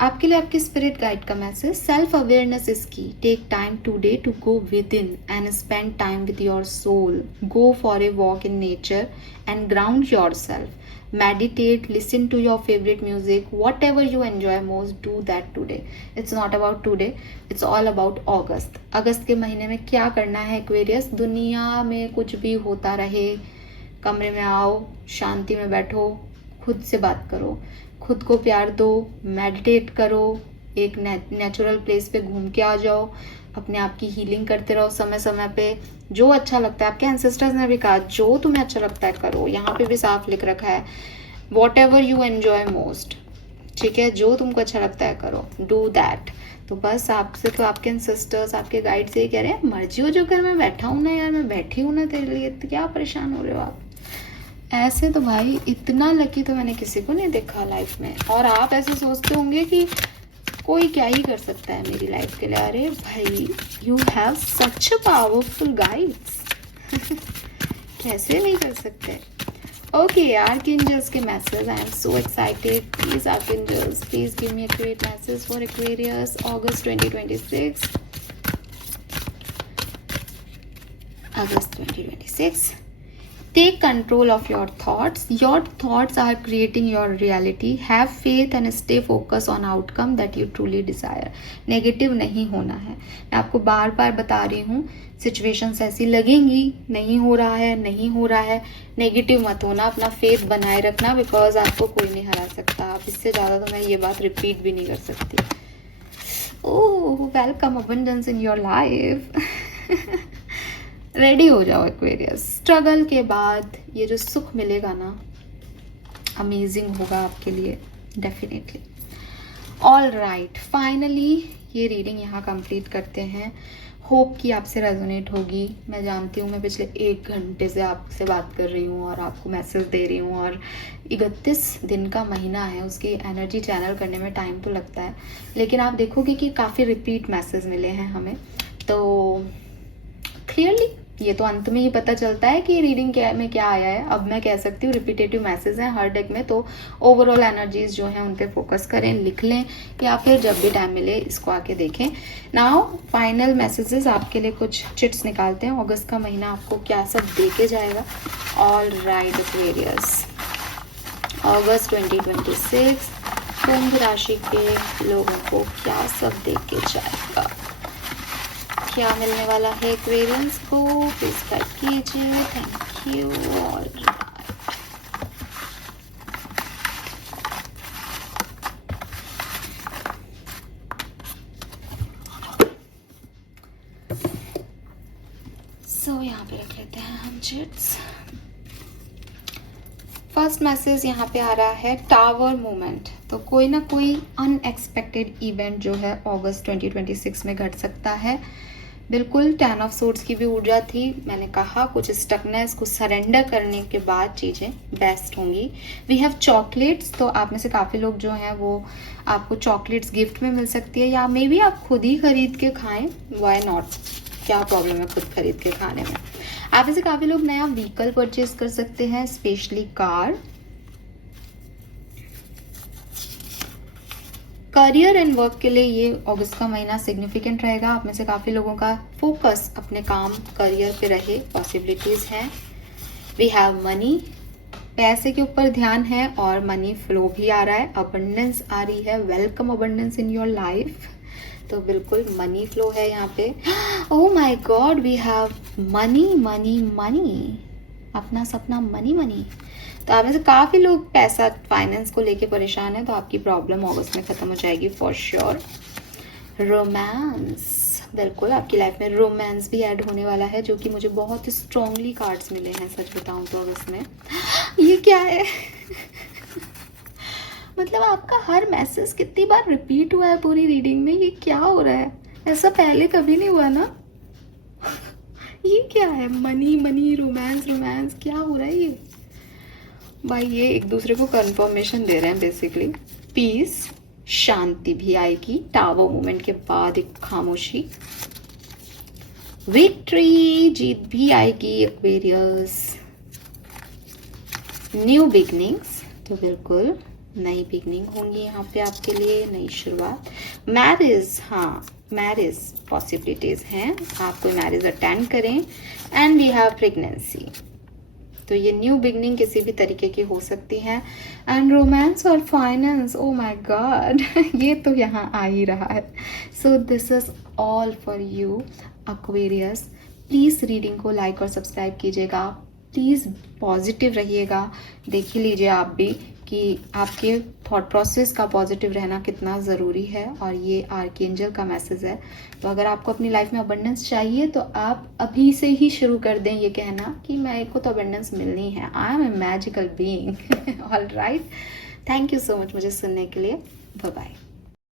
आपके लिए आपके स्पिरिट गाइड का message, self awareness is key, take time today to go within and spend time with your soul, go for a walk in nature and ground yourself, meditate, listen to your favorite music, whatever you enjoy most, do that today. It's not about today, it's all about August. अगस्त के महीने में क्या करना है Aquarius, दुनिया में कुछ भी होता रहे, कमरे में आओ, शांति में बैठो, खुद से बात करो, खुद को प्यार दो, मेडिटेट करो, एक नेचुरल प्लेस पे घूम के आ जाओ, अपने आप की हीलिंग करते रहो समय समय पे। जो अच्छा लगता है, आपके एंसेस्टर्स ने भी कहा जो तुम्हें अच्छा लगता है करो, यहाँ पे भी साफ लिख रखा है what ever you enjoy most, ठीक है, जो तुमको अच्छा लगता है करो, डू दैट। तो बस आपसे तो आपके एंसेस्टर्स, आपके गाइड से ये कह रहे हैं मर्जी हो जो कर, मैं बैठा हूँ ना यार, मैं बैठी हूँ ना तेरे लिए, तो क्या परेशान हो रहे हो आप। ऐसे तो भाई इतना लकी तो मैंने किसी को नहीं देखा लाइफ में। और आप ऐसे सोचते होंगे कि कोई क्या ही कर सकता है मेरी लाइफ के लिए, अरे भाई you have such a powerful guides कैसे नहीं कर सकते। ओके, आर्कएंजल्स के message, I am so excited. Please archangels, please give me a great message for Aquarius August 2026। August 2026। Take control of your thoughts. Your thoughts are creating your reality. Have faith and stay focused on outcome that you truly desire. Negative नहीं होना है। मैं आपको बार बार बता रही हूँ, situations ऐसी लगेंगी, नहीं हो रहा है, नहीं हो रहा है, नेगेटिव मत होना, अपना फेथ बनाए रखना, बिकॉज आपको कोई नहीं हरा सकता। आप इससे ज़्यादा तो मैं ये बात रिपीट भी नहीं कर सकती। Oh, welcome abundance in your life. Ready हो जाओ एक्वेरियस, स्ट्रगल के बाद ये जो सुख मिलेगा ना, अमेजिंग होगा आपके लिए डेफिनेटली। ऑल राइट, फाइनली ये रीडिंग यहाँ कंप्लीट करते हैं। होप कि आपसे रेजोनेट होगी। मैं जानती हूँ मैं पिछले 1 घंटे से आपसे बात कर रही हूँ और आपको मैसेज दे रही हूँ, और 31 दिन का महीना है, उसकी एनर्जी चैनल करने में टाइम तो लगता है, लेकिन आप देखोगे कि काफ़ी रिपीट मैसेज मिले हैं हमें। तो क्लियरली ये तो अंत में ही पता चलता है कि रीडिंग क्या में क्या आया है। अब मैं कह सकती हूँ रिपीटेटिव मैसेज हैं हर डेक में, तो ओवरऑल एनर्जीज जो हैं उन पे फोकस करें, लिख लें, या फिर जब भी टाइम मिले इसको आके देखें। नाउ फाइनल मैसेजेस आपके लिए कुछ चिट्स निकालते हैं, अगस्त का महीना आपको क्या सब दे के जाएगा। ऑल राइट एक्वेरियस, अगस्त 2026 कुंभ राशि के लोगों को क्या सब दे के जाएगा, क्या मिलने वाला है एक्वेरियंस को, प्लीज गाइड कीजिए। Thank you. ऑल सो यहाँ पे रख लेते हैं हम चिट्स। फर्स्ट मैसेज यहाँ पे आ रहा है टावर मूवमेंट। तो कोई ना कोई अनएक्सपेक्टेड इवेंट जो है अगस्त 2026 में घट सकता है। बिल्कुल 10 ऑफ सोर्ड्स की भी ऊर्जा थी। मैंने कहा कुछ स्टकनेस को सरेंडर करने के बाद चीज़ें बेस्ट होंगी। वी हैव चॉकलेट्स, तो आप में से काफ़ी लोग जो हैं वो आपको चॉकलेट्स गिफ्ट में मिल सकती है, या मे बी आप खुद ही खरीद के खाएं, वाई नॉट, क्या प्रॉब्लम है खुद खरीद के खाने में। आप में से काफ़ी लोग नया व्हीकल परचेज कर सकते हैं, specially car. Career and work के लिए ये अगस्त का महीना सिग्निफिकेंट रहेगा। आप में से काफ़ी लोगों का फोकस अपने काम करियर पे रहे, पॉसिबिलिटीज़ हैं। वी हैव मनी, पैसे के ऊपर ध्यान है और मनी फ्लो भी आ रहा है, अबंडेंस आ रही है, welcome abundance in your life. तो बिल्कुल मनी फ्लो है यहाँ पे। Oh my god, we have money money money, अपना सपना मनी मनी। तो आप में से काफ़ी लोग पैसा फाइनेंस को लेके परेशान है, तो आपकी प्रॉब्लम अगस्त में ख़त्म हो जाएगी फॉर श्योर। रोमांस, बिल्कुल आपकी लाइफ में रोमांस भी ऐड होने वाला है, जो कि मुझे बहुत स्ट्रॉन्गली कार्ड्स मिले हैं सच बताऊं तो अगस्त में। ये क्या है? मतलब आपका हर मैसेज कितनी बार रिपीट हुआ है पूरी रीडिंग में, ये क्या हो रहा है? ऐसा पहले कभी नहीं हुआ ना। ये क्या है? मनी मनी, रोमांस रोमांस, क्या हो रहा है ये भाई? ये एक दूसरे को कंफर्मेशन दे रहे हैं बेसिकली। पीस, शांति भी आएगी टावर मूवमेंट के बाद, एक खामोशी। विक्ट्री, जीत भी आएगी एक्वेरियस। न्यू बिगनिंग्स, तो बिल्कुल नई बिगनिंग होंगी यहाँ पे आपके लिए, नई शुरुआत। मैरिज, हाँ मैरिज पॉसिबिलिटीज हैं, आप कोई मैरिज अटेंड करें। एंड वी हैव प्रेगनेंसी, तो ये न्यू बिगनिंग किसी भी तरीके की हो सकती है। एंड रोमांस और फाइनेंस, ओ माय गॉड, ये तो यहाँ आ ही रहा है। So this is all for you Aquarius. Please reading को लाइक और सब्सक्राइब कीजिएगा, प्लीज़ पॉजिटिव रहिएगा। देख ही लीजिए आप भी कि आपके थॉट प्रोसेस का पॉजिटिव रहना कितना ज़रूरी है, और ये आर्कएंजल का मैसेज है। तो अगर आपको अपनी लाइफ में अबंडेंस चाहिए तो आप अभी से ही शुरू कर दें ये कहना कि मेरे को तो अबंडेंस मिलनी है, I am a magical being. All right, thank you so much मुझे सुनने के लिए। Bye bye.